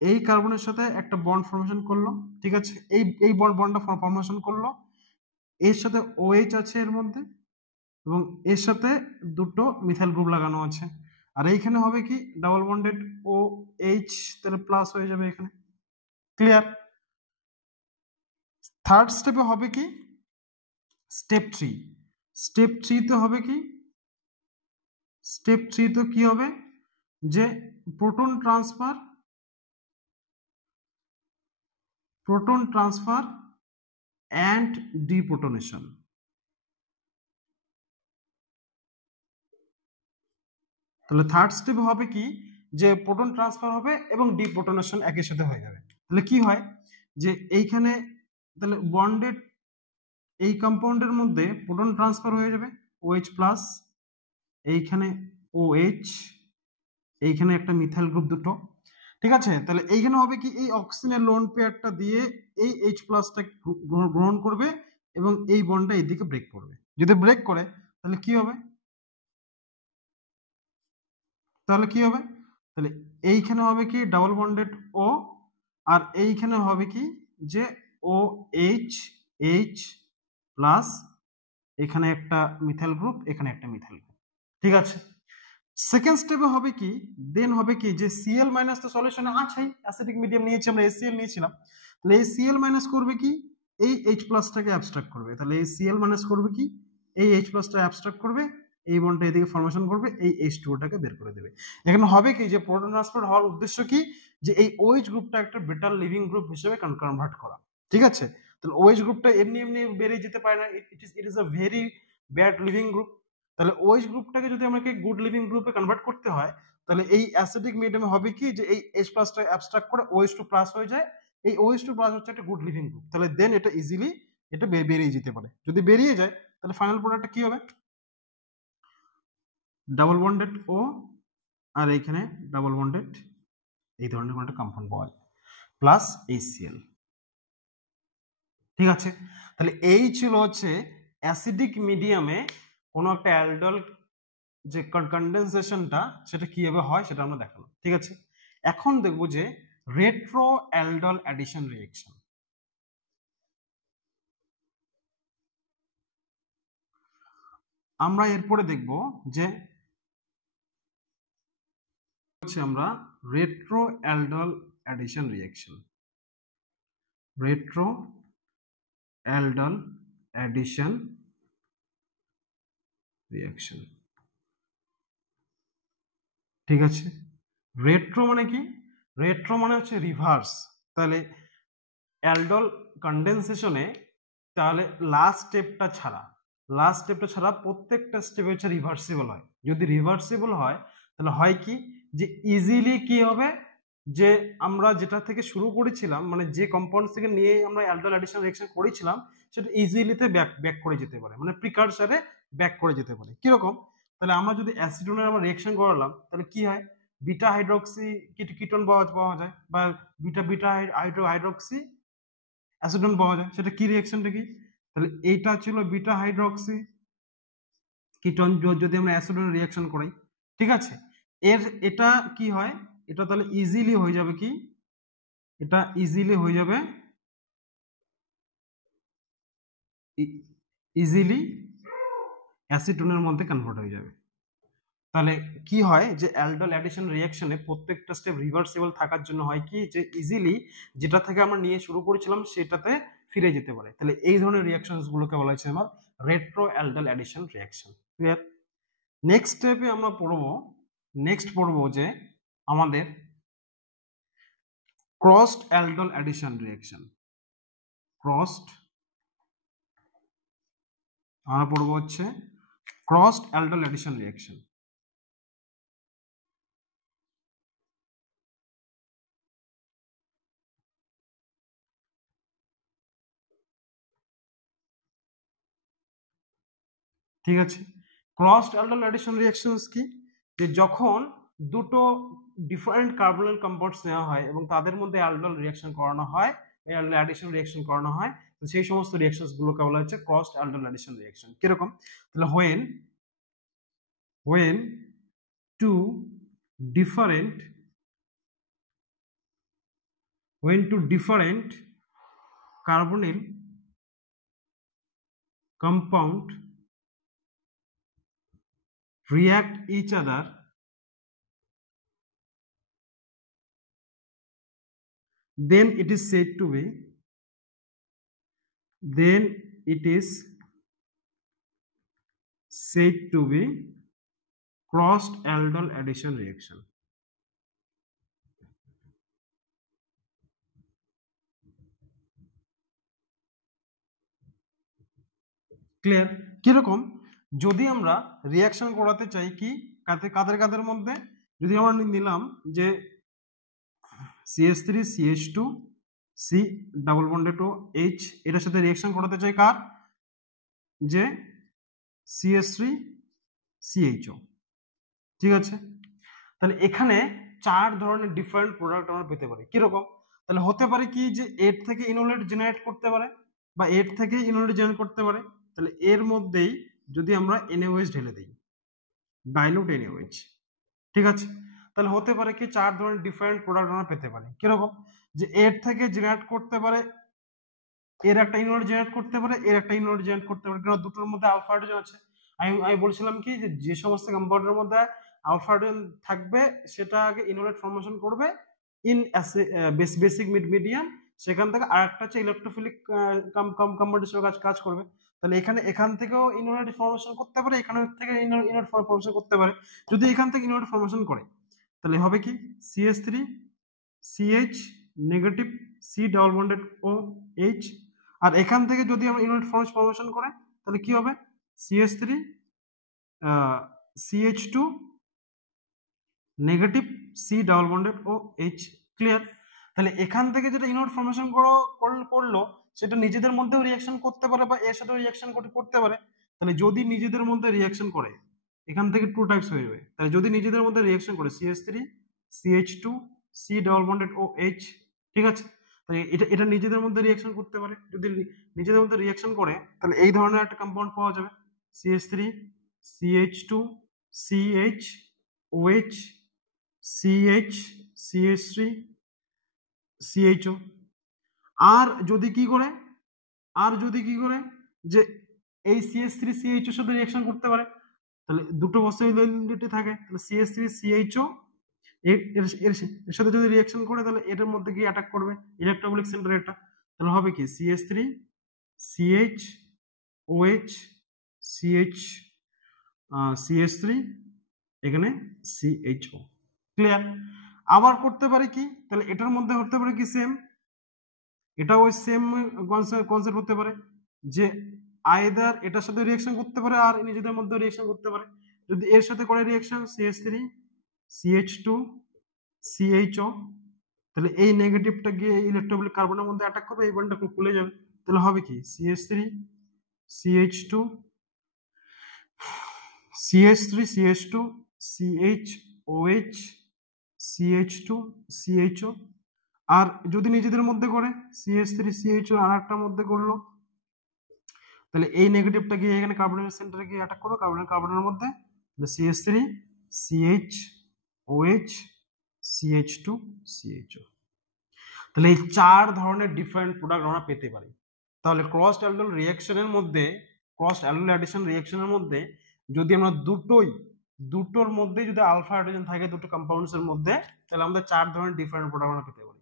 এই কার্বনের সাথে একটা বন্ড ফর্মেশন করলো। ঠিক আছে, এই বন্ডটা ফর্মেশন করলো, এর সাথে OH আছে এর মধ্যে এবং এর সাথে দুটো মিথাইল গ্রুপ লাগানো আছে, আর এইখানে হবে কি ডাবল বন্ডেড OH, তাহলে প্লাস হয়ে যাবে এখানে। ক্লিয়ার? থার্ড স্টেপে হবে কি, স্টেপ 3 তে হবে কি, স্টেপ 3 তে কি হবে যে প্রোটন ট্রান্সফার অ্যান্ড ডিপ্রোটনেশন। তাহলে থার্ড স্টেপ হবে কি, যে প্রোটন ট্রান্সফার হবে এবং ডিপ্রোটনেশন একই সাথে হয়ে যাবে। তাহলে কি হয় যে এইখানে তাহলে বন্ডেড এই কম্পাউন্ডের মধ্যে প্রোটন ট্রান্সফার হয়ে যাবে, OH প্লাস, এইখানে OH, এইখানে একটা মিথাইল গ্রুপ দুটো। ঠিক আছে, তাহলে এইখানে হবে কি, এই অক্সিজেনের লোন পেয়ারটা দিয়ে এই H প্লাসটা গ্রহণ করবে এবং এই বন্ডটা এইদিকে ব্রেক করবে। যদি ব্রেক করে তাহলে কি হবে, তাহলে এইখানে হবে কি ডাবল বন্ডেড O, আর এইখানে হবে কি যে OH প্লাস, এখানে একটা মিথাইল গ্রুপ, এখানে একটা মিথাইল গ্রুপ। ঠিক আছে, সেকেন্ড স্টেপে হবে কি, দেন হবে কি যে Cl মাইনাস তো সলিউশনে আছেই, অ্যাসিডিক মিডিয়াম নিয়েছি আমরা, HCl নিয়েছিলাম, তাহলে এই Cl মাইনাস করবে কি, এই H প্লাসটাকে অ্যাবস্ট্রাক্ট করবে, তাহলে এই Cl মাইনাস করবে কি, এই H+টা অ্যাবস্ট্রাক্ট করবে, এই বন্ডটা এদিকে ফর্মেশন করবে, এই H2ওটাকে বের করে দেবে। এখানে হবে কি যে প্রোটন ট্রান্সপোর্ট হওয়ার উদ্দেশ্য কি, যে এই OH গ্রুপটা একটা বেটার লিভিং গ্রুপ হিসেবে কনভার্ট করা, ঠিক আছে? তাহলে OH গ্রুপটা এমনি এমনি বেরিয়ে যেতে পারে না, it is a very bad living group. তাহলে OH গ্রুপটাকে যদি আমাকে গুড লিভিং গ্রুপে কনভার্ট করতে হয়, তাহলে এই অ্যাসিডিক মিডিয়ামে হবে কি যে এই H+টা অ্যাবস্ট্রাক্ট করে OH2+ হয়ে যায়, এই OH2+ হচ্ছে একটা গুড লিভিং গ্রুপ, তাহলে দেন এটা ইজিলি এটা বেরিয়ে যেতে পারে। যদি বেরিয়ে যায় তাহলে ফাইনাল প্রোডাক্টটা কি হবে, ডাবল বন্ডেড ও আর এইখানে ডাবল বন্ডেড এই ধরনের কোনো একটা কম্পাউন্ড পাওয়া যায় প্লাস HCl, ঠিক আছে? তাহলে এই ছিল হচ্ছে অ্যাসিডিক মিডিয়ামে কোনো একটা অ্যালডল যে কনডেনসেশনটা সেটা কিভাবে হয় সেটা আমরা দেখালাম, ঠিক আছে? এখন দেখবো যে রেট্রো অ্যালডল অ্যাডিশন রিঅ্যাকশন। আমরা এরপরে দেখব যে হচ্ছে আমরা retro aldol addition reaction, retro aldol addition reaction, ঠিক আছে? রেট্রো মানে কি, রেট্রো মানে হচ্ছে রিভার্স। তাহলে অ্যালডল কনডেনসেশনে তাহলে লাস্ট স্টেপটা ছাড়া প্রত্যেকটা স্টেপ হচ্ছে রিভার্সিবল হয়। যদি রিভার্সিবল হয় তাহলে হয় কি যে ইজিলি কি হবে, যে আমরা যেটা থেকে শুরু করেছিলাম মানে যে কম্পাউন্ড থেকে নিয়ে আমরা অ্যালডল অ্যাডিশন রিঅ্যাকশন করেছিলাম সেটা ইজিলিতে ব্যাক করে যেতে পারে, মানে প্রিকারসারে ব্যাক করে যেতে পারে। কিরকম, তাহলে আমরা যদি অ্যাসিডোনের আমরা রিঅ্যাকশন করালাম তাহলে কি হয়, বিটা হাইড্রোক্সি কিটোন পাওয়া যায় বা বিটা বিটা হাইড্রোক্সি অ্যাসিডন পাওয়া যায়। সেটা কি রিঅ্যাকশনটা কি, তাহলে এইটা ছিল বিটা হাইড্রোক্সি কিটোন যদি আমরা অ্যাসিডনের রিঅ্যাকশন করাই, ঠিক আছে? এটা কি হয়, এটা তাহলে ইজিলি হয়ে যাবে কি, এটা ইজিলি হয়ে যাবে ইজিলি অ্যাসিডনের মধ্যে কনভার্ট হয়ে যাবে। তাহলে কি হয় যে অ্যালডল অ্যাডিশন রিঅ্যাকশনে প্রত্যেকটা স্টেপ রিভার্সিবল থাকার জন্য হয় কি যে ইজিলি যেটা থেকে আমরা নিয়ে শুরু করেছিলাম সেটাতে ফিরে যেতে পারে। তাহলে এই ধরনের রিঅ্যাকশনস গুলোকে বলা হচ্ছে আমার retro aldol addition reaction. Clear? Next স্টেপে আমরা পড়বো যে আমাদের ক্রসড অ্যালডল অ্যাডিশন রিঅ্যাকশন। আমরা পড়বো হচ্ছে ক্রসড অ্যালডল অ্যাডিশন রিঅ্যাকশন। ঠিক আছে, ক্রসড অ্যালডল অ্যাডিশন রিঅ্যাকশনস কি, যে যখন দুটো ডিফারেন্ট কার্বনাইল কম্পাউন্ডস নেওয়া হয় এবং তাদের মধ্যে অ্যালডল রিঅ্যাকশন করানো হয়, অ্যালডল অ্যাডিশন রিঅ্যাকশন করানো হয়, তো সেই সমস্ত রিঅ্যাকশনস গুলোকে বলা হচ্ছে ক্রসড অ্যালডল অ্যাডিশন রিঅ্যাকশন। কিরকম, তাহলে when two different carbonyl compound react each other, then it is said to be crossed aldol addition reaction. Clear? কিরকম, যদি আমরা রিয়াকশন করাতে চাই কি কাদের মধ্যে, যদি আমরা নিলাম যে CH3 CH2 C double bonded O H, এটার সাথে রিয়াকশন করাতে চাই কার, যে CH3 CHO, ঠিক আছে? তাহলে এখানে চার ধরনের ডিফারেন্ট প্রোডাক্ট আমরা পেতে পারি। কিরকম, তাহলে হতে পারে কি যে এর থেকে ইনোলেট জেনারেট করতে পারে বা এর থেকে ইনোলেট জেনারেট করতে পারে। তাহলে এর মধ্যেই যদি আমরা NaOH ঢেলে দিই, ডাইলুট NaOH, ঠিক আছে? তাহলে হতে পারে কি চার ধরনের ডিফারেন্ট প্রোডাক্ট আমরা পেতে পারি। কিরকম, যে এর থেকে জেনারেট করতে পারে, এর একটা ইনোলেট জেনারেট করতে পারে, এর একটা ইনোলেট জেনারেট করতে পারে, কারণ দুটোর মধ্যে আলফা হাইড্রোজেন আছে। আমি বলছিলাম কি যে সমস্ত কম্পাউন্ডের মধ্যে আলফা হাইড্রোজেন থাকবে সেটা আগে ইনোলেট ফর্মেশন করবে ইন বেসিক মিডিয়াম, সেখান থেকে আরেকটা হচ্ছে ইলেকট্রোফিলিক কম্পাউন্ড হিসেবে কাজ করবে। তাহলে এখান থেকেও ইনঅর্ডার ফর্মেশন করতে পারে, এখান থেকে ইনঅর্ডার ফর্মেশন করতে পারে। যদি এখান থেকে ইনঅর্ডার ফর্মেশন করে তাহলে হবে কি CH3 CH negative C double bonded OH, আর এখান থেকে যদি আমরা ইনঅর্ডার ফর্মেশন করে তাহলে কি হবে CH3 CH2 negative C double bonded OH। Clear? তাহলে এখান থেকে যেটা ইনঅর্ডার ফর্মেশন করলো সেটা নিজেদের মধ্যেও রিঅ্যাকশন করতে পারে বা এর সাথেও রিঅ্যাকশন করতে পারে। তাহলে যদি নিজেদের মধ্যে রিঅ্যাকশন করে এখান থেকে টু টাইপস হয়ে যাবে। তাহলে যদি নিজেদের মধ্যে রিঅ্যাকশন করে CH3 CH2 C double bonded OH, ঠিক আছে? তাহলে এটা নিজেদের মধ্যে রিঅ্যাকশন করতে পারে। যদি নিজেদের মধ্যে রিঅ্যাকশন করে তাহলে এই ধরনের একটা কম্পাউন্ড পাওয়া যাবে CH3 CH2 CH OH CH CH3 CHO। আর যদি কি করে যে এই CH3 CHO সাথে রিঅ্যাকশন করতে পারে তাহলে দুটো পসিবিলিটি থাকে। তাহলে CH3 CHO এর সাথে যদি রিঅ্যাকশন করে তাহলে এটার মধ্যে গিয়ে অ্যাটাক করবে ইলেকট্রোফিলিক সেন্টার এটা। তাহলে হবে কি CH3 CH OH CH CH3 এখানে CHO। ক্লিয়ার? আবার করতে পারে কি তাহলে এটার মধ্যে হতে পারে কি সেম, এটাও ওই সেম কনসেপ্ট হতে পারে যে আইদার এটার সাথে রিঅ্যাকশন করতে পারে আর নিজেদের মধ্যে রিঅ্যাকশন করতে পারে। যদি এর সাথে করে রিঅ্যাকশন CH3 CH2 CHO তাহলে এই নেগেটিভটা গিয়ে ইলেকট্রোফিলিক কার্বনের মধ্যে অ্যাটাক করবে, এই বন্ডটা খুলে যাবে। তাহলে হবে কি CH3 CH2 CH3 CH2 CHOH CH2 CHO। আর যদি নিজেদের মধ্যে করে CH3 CHO আর একটার মধ্যে করলো তাহলে এই নেগেটিভটা গিয়ে এখানে কার্বনের সেন্টারে গিয়ে অ্যাটাক করবে কার্বনের মধ্যে, CH3 CHOH CH2 CHO। তাহলে এই চার ধরনের ডিফারেন্ট প্রোডাক্ট আমরা পেতে পারি। তাহলে ক্রস অ্যালডোল রিঅ্যাকশনের মধ্যে ক্রস অ্যালডোল অ্যাডিশন রিঅ্যাকশনের মধ্যে যদি আমরা দুটোর মধ্যে যদি আলফা হাইড্রোজেন থাকে দুটো কম্পাউন্ডস এর মধ্যে তাহলে আমরা চার ধরনের ডিফারেন্ট প্রোডাক্ট আমরা পেতে পারি।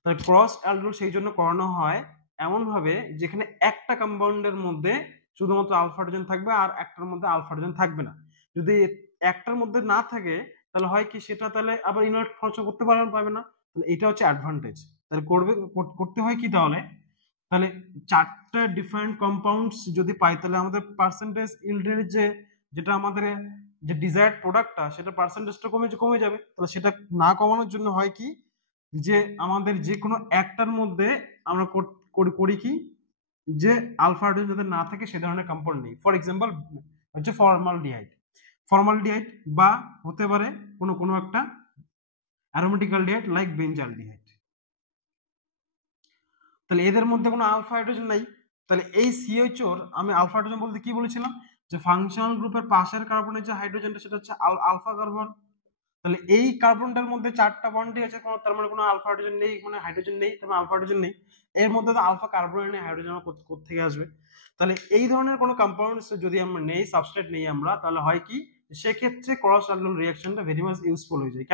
তাহলে ক্রস অ্যালডোল সেই জন্য করানো হয় এমন ভাবে যেখানে একটা কম্পাউন্ডের মধ্যে শুধুমাত্র আলফা হাইড্রোজেন থাকবে আর একটার মধ্যে আলফা হাইড্রোজেন থাকবে না। যদি একটার মধ্যে না থাকে তাহলে হয় কি সেটা তাহলে আবার ইনঅর্ডার ফর্মেশন করতে পারবে না। তাহলে এটা হচ্ছে অ্যাডভান্টেজ। তাহলে করতে হয় কি তাহলে চারটা ডিফারেন্ট কম্পাউন্ডস যদি পাই তাহলে আমাদের পার্সেন্টেজ ইল্ডের যেটা আমাদের যে ডিজায়ার্ড প্রোডাক্টটা সেটা পার্সেন্টেজটা কমে যাবে। তাহলে সেটা না কমানোর জন্য হয় কি যে আমাদের যে কোনো একটার মধ্যে আমরা করি কি যে আলফা হাইড্রোজেন যাতে না থাকে সে ধরনের কম্পাউন্ড নেই। ফর এক্সাম্পল হচ্ছে ফর্মালডিহাইড বা হতে পারে কোনো একটা অ্যারোমেটিক অ্যালডিহাইড লাইক বেঞ্জালডিহাইড। তাহলে এদের মধ্যে কোনো আলফা হাইড্রোজেন নাই। তাহলে এই CHOর আমি আলফা হাইড্রোজেন বলতে কি বলেছিলাম যে ফাংশনাল গ্রুপের পাশের কার্বনের যে হাইড্রোজেনটা সেটা হচ্ছে আলফা কার্বন। তাহলে এই কার্বনটার মধ্যে চারটা বন্ডই আছে, তার মানে কোনো আলফা হাইড্রোজেন নেই, মানে হাইড্রোজেন নেই, তার মানে আলফা হাইড্রোজেন নেই। এর মধ্যে তো আলফা কার্বন নেই, হাইড্রোজেন কোথা থেকে আসবে? তাহলে এই ধরনের কোনো কম্পাউন্ডস যদি আমরা নেই, সাবস্ট্রেট নেই আমরা, তাহলে হয় কি সেক্ষেত্রে ক্রস অ্যালডোল রিঅ্যাকশনটা ভেরি মাচ ইউজফুল হয়ে যায়।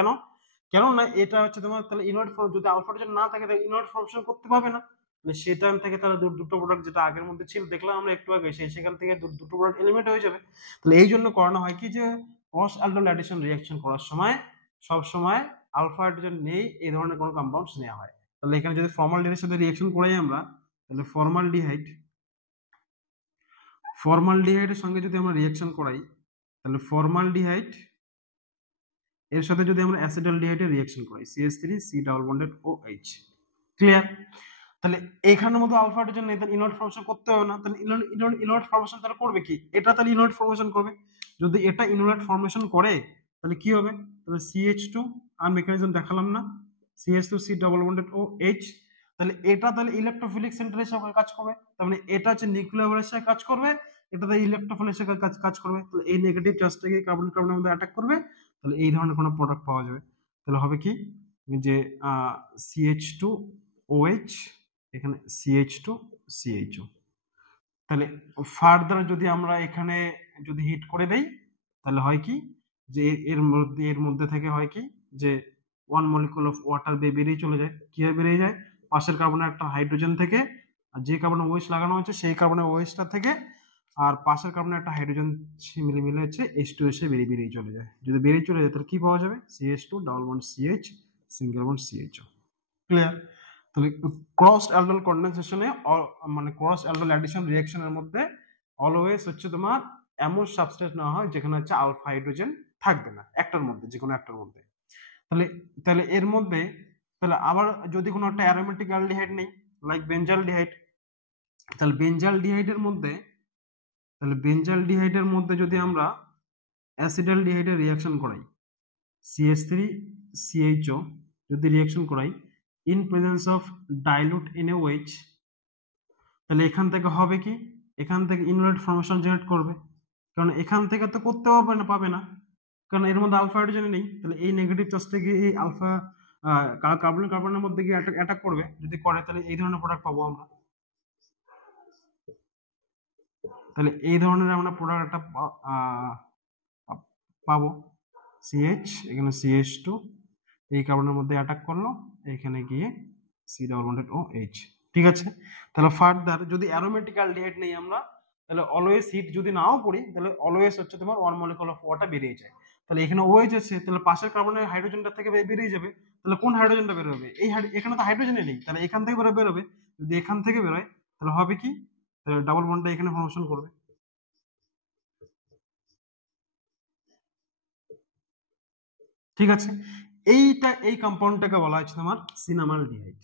কেন না এটা হচ্ছে তোমার তাহলে ইনওয়ার্ড ফর্ম যদি আলফা হাইড্রোজেন না থাকে তাহলে ইনওয়ার্ড ফর্মেশন করতে পারবে না। সেটা থেকে তাহলে দুটো প্রোডাক্ট যেটা আগের মধ্যে ছিল দেখলাম আমরা একটু আগে সেখান থেকে দুটো প্রোডাক্ট এলিমিনেট হয়ে যাবে। তাহলে এই জন্য করানো হয় কি যে ক্রস অ্যালডোল অ্যাডিশন রিঅ্যাকশন করার সময় সব সময় আলফা হাইড্রোজেন নেই এই ধরনের কোনো কম্পাউন্ডস নেওয়া হয়। তাহলে এখানে যদি ফর্মালডিহাইডের সাথে রিঅ্যাকশন করাই আমরা তাহলে ফর্মালডিহাইডের সঙ্গে যদি আমরা রিঅ্যাকশন করাই তাহলে ফর্মালডিহাইড এর সাথে যদি আমরা অ্যাসিটালডিহাইডের রিঅ্যাকশন করাই CH3 C double bonded OH। Clear? তাহলে এখানের মতো আলফা হাইড্রোজেন নেই, তাহলে ইনওয়ার্ড ফর্মেশন করতে হবে না। তাহলে ইনওয়ার্ড ফর্মেশন তাহলে করবে কি এটা তাহলে ইনওয়ার্ড ফর্মেশন করবে। যদি এটা ইনওয়ার্ড ফর্মেশন করে তাহলে কি হবে তাহলে CH2 আর মেকানিজম দেখালাম না CH2 C double bonded OH। তাহলে এটা তাহলে ইলেকট্রোফিলিক সেন্টারের সাথে কাজ করবে, তার মানে এটা হচ্ছে নিউক্লিয়ার সাথে কাজ করবে, এটাতে ইলেকট্রোফিলিক সাথে কাজ করবে। তাহলে এই নেগেটিভ চার্জটাকে কার্বনের মধ্যে অ্যাটাক করবে, তাহলে এই ধরনের কোনো প্রোডাক্ট পাওয়া যাবে। তাহলে হবে কি যে CH2OH এখানে CH2 CHO। তাহলে ফার্দার যদি আমরা এখানে যদি হিট করে দেই তাহলে হয় কি যে এর মধ্যে থেকে হয় কি যে ওয়ান মলিকুল অফ ওয়াটার বেরিয়ে চলে যায়। কিভাবে বেরিয়ে যায়? পাশের কার্বনের একটা হাইড্রোজেন থেকে আর যে কার্বনের OH লাগানো হয়েছে সেই কার্বনের OHটা থেকে আর পাশের কার্বনে একটা হাইড্রোজেন মিলে হচ্ছে H2 এসে বেরিয়ে চলে যায়। যদি বেরিয়ে চলে যায় তাহলে কি পাওয়া যাবে? CH2 double bond CH single bond CHO। Clear? তাহলে ক্রস অ্যালডাল কন্ডেনসেশনে মানে ক্রস অ্যালডাল অ্যাডিশন রিঅ্যাকশনের মধ্যে অলওয়েজ হচ্ছে তোমার এমন সাবস্ট্রেট নেওয়া হয় যেখানে হচ্ছে আলফা হাইড্রোজেন থাকবে না, একটার মধ্যে, যে কোনো একটার মধ্যে। তাহলে তাহলে এর মধ্যে তাহলে আবার যদি কোনো একটা অ্যারোমেটিক অ্যালডিহাইড নেই লাইক বেঞ্জালডিহাইড, তাহলে বেঞ্জালডিহাইডের মধ্যে যদি আমরা অ্যাসিডালডিহাইডের রিঅ্যাকশন করাই CH3CHO যদি রিঅ্যাকশন করাই in presence of dilute NaOH, তাহলে এখান থেকে হবে কি, এখান থেকে ইনভেট ফর্মেশন জেনারেট করবে, কারণ এখান থেকে তো করতে পাবে না কারণ এর মধ্যে আলফা হাইড্রোজেন নেই। তাহলে এই নেগেটিভ চার্জ থেকে এই আলফা কার্বনের মধ্যে গিয়ে অ্যাটাক করবে, যদি করে তাহলে এই ধরনের প্রোডাক্ট পাবো আমরা। তাহলে এই ধরনের আমরা প্রোডাক্ট একটা পাবো CH, এখানে CH2 এই কার্বনের মধ্যে অ্যাটাক করলো, এখানে গিয়ে C ডাবল বন্ডেড OH। ঠিক আছে? তাহলে ফার্দার যদি অ্যারোমেটিক অ্যালডিহাইড নেই আমরা, তাহলে অলওয়েজ হিট যদি নাও করি তাহলে অলওয়েজ হচ্ছে তোমার 1 মলিকুল অফ ওয়াটার বেরিয়ে যায়। তাহলে এখানে OH আছে, তাহলে পাশের কার্বনের হাইড্রোজেনটা থেকে বেরিয়ে যাবে, তাহলে কোন হাইড্রোজেনটা বের হবে? এখানে তো হাইড্রোজেনই নেই, তাহলে এখান থেকে বেরোবে। যদি এখান থেকে বেরোয় তাহলে হবে কি, তাহলে ডাবল বন্ডটা এখানে ফর্মেশন করবে। ঠিক আছে? এই কম্পাউন্ডটাকে বলা হচ্ছে তোমার সিনামালডিহাইড।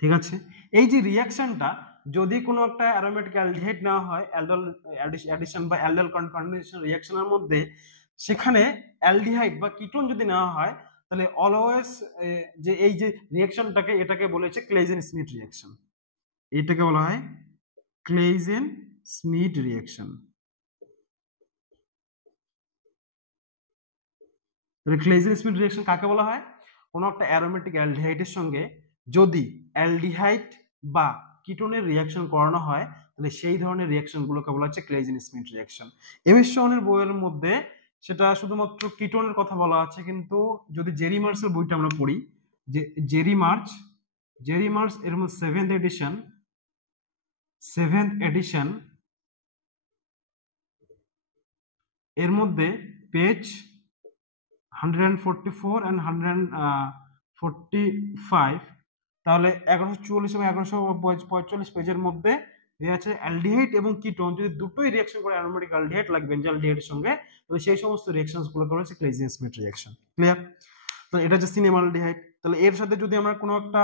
ঠিক আছে? এই যে রিঅ্যাকশনটা যদি কোনো একটা অ্যারোমেটিক অ্যালডিহাইড নেওয়া হয় অ্যালডল অ্যাডিশন বা অ্যালডল কন্ডেনসেশন রিঅ্যাকশনের মধ্যে, সেখানে অ্যালডিহাইড বা কিটোন যদি নেওয়া হয় তাহলে অলওয়েজ যে এই যে রিঅ্যাকশনটাকে এটাকে বলেছে ক্লেইজেন-স্মিথ রিঅ্যাকশন। এটাকে বলা হয় ক্লেইজেন-স্মিথ রিঅ্যাকশন। ক্লেইজেন-স্মিথ রিঅ্যাকশন কাকে বলা হয়? কোনো একটা অ্যারোমেটিক অ্যালডিহাইডের সঙ্গে যদি অ্যালডিহাইড বা কিটোনের রিঅ্যাকশন করানো হয় তাহলে সেই ধরনের রিঅ্যাকশনগুলোকে বলা হচ্ছে ক্লেইজেন-স্মিথ রিঅ্যাকশন। এমএস শনের বইয়ের মধ্যে সেটা শুধুমাত্র কিটোনের কথা বলা আছে, কিন্তু যদি জেরি মার্সের বইটা আমরা পড়ি, যে জেরি মার্স এর মধ্যে 7th এডিশন এর মধ্যে পেজ 144 and 145, তাহলে 1144 এবং 1145 পেজের মধ্যে দেয়া আছে অ্যালডিহাইড এবং কিটোন যদি দুটোই রিঅ্যাকশন করে অ্যারোমেটিক অ্যালডিহাইড লাইক বেঞ্জালডিহাইডের সঙ্গে, তাহলে সেই সমস্ত রিঅ্যাকশনস গুলোকে বলা হচ্ছে ক্লেইজেন-স্মিথ রিঅ্যাকশন। ক্লিয়ার? তো এটা হচ্ছে সিনেমালডিহাইড। তাহলে এর সাথে যদি আমরা কোনো একটা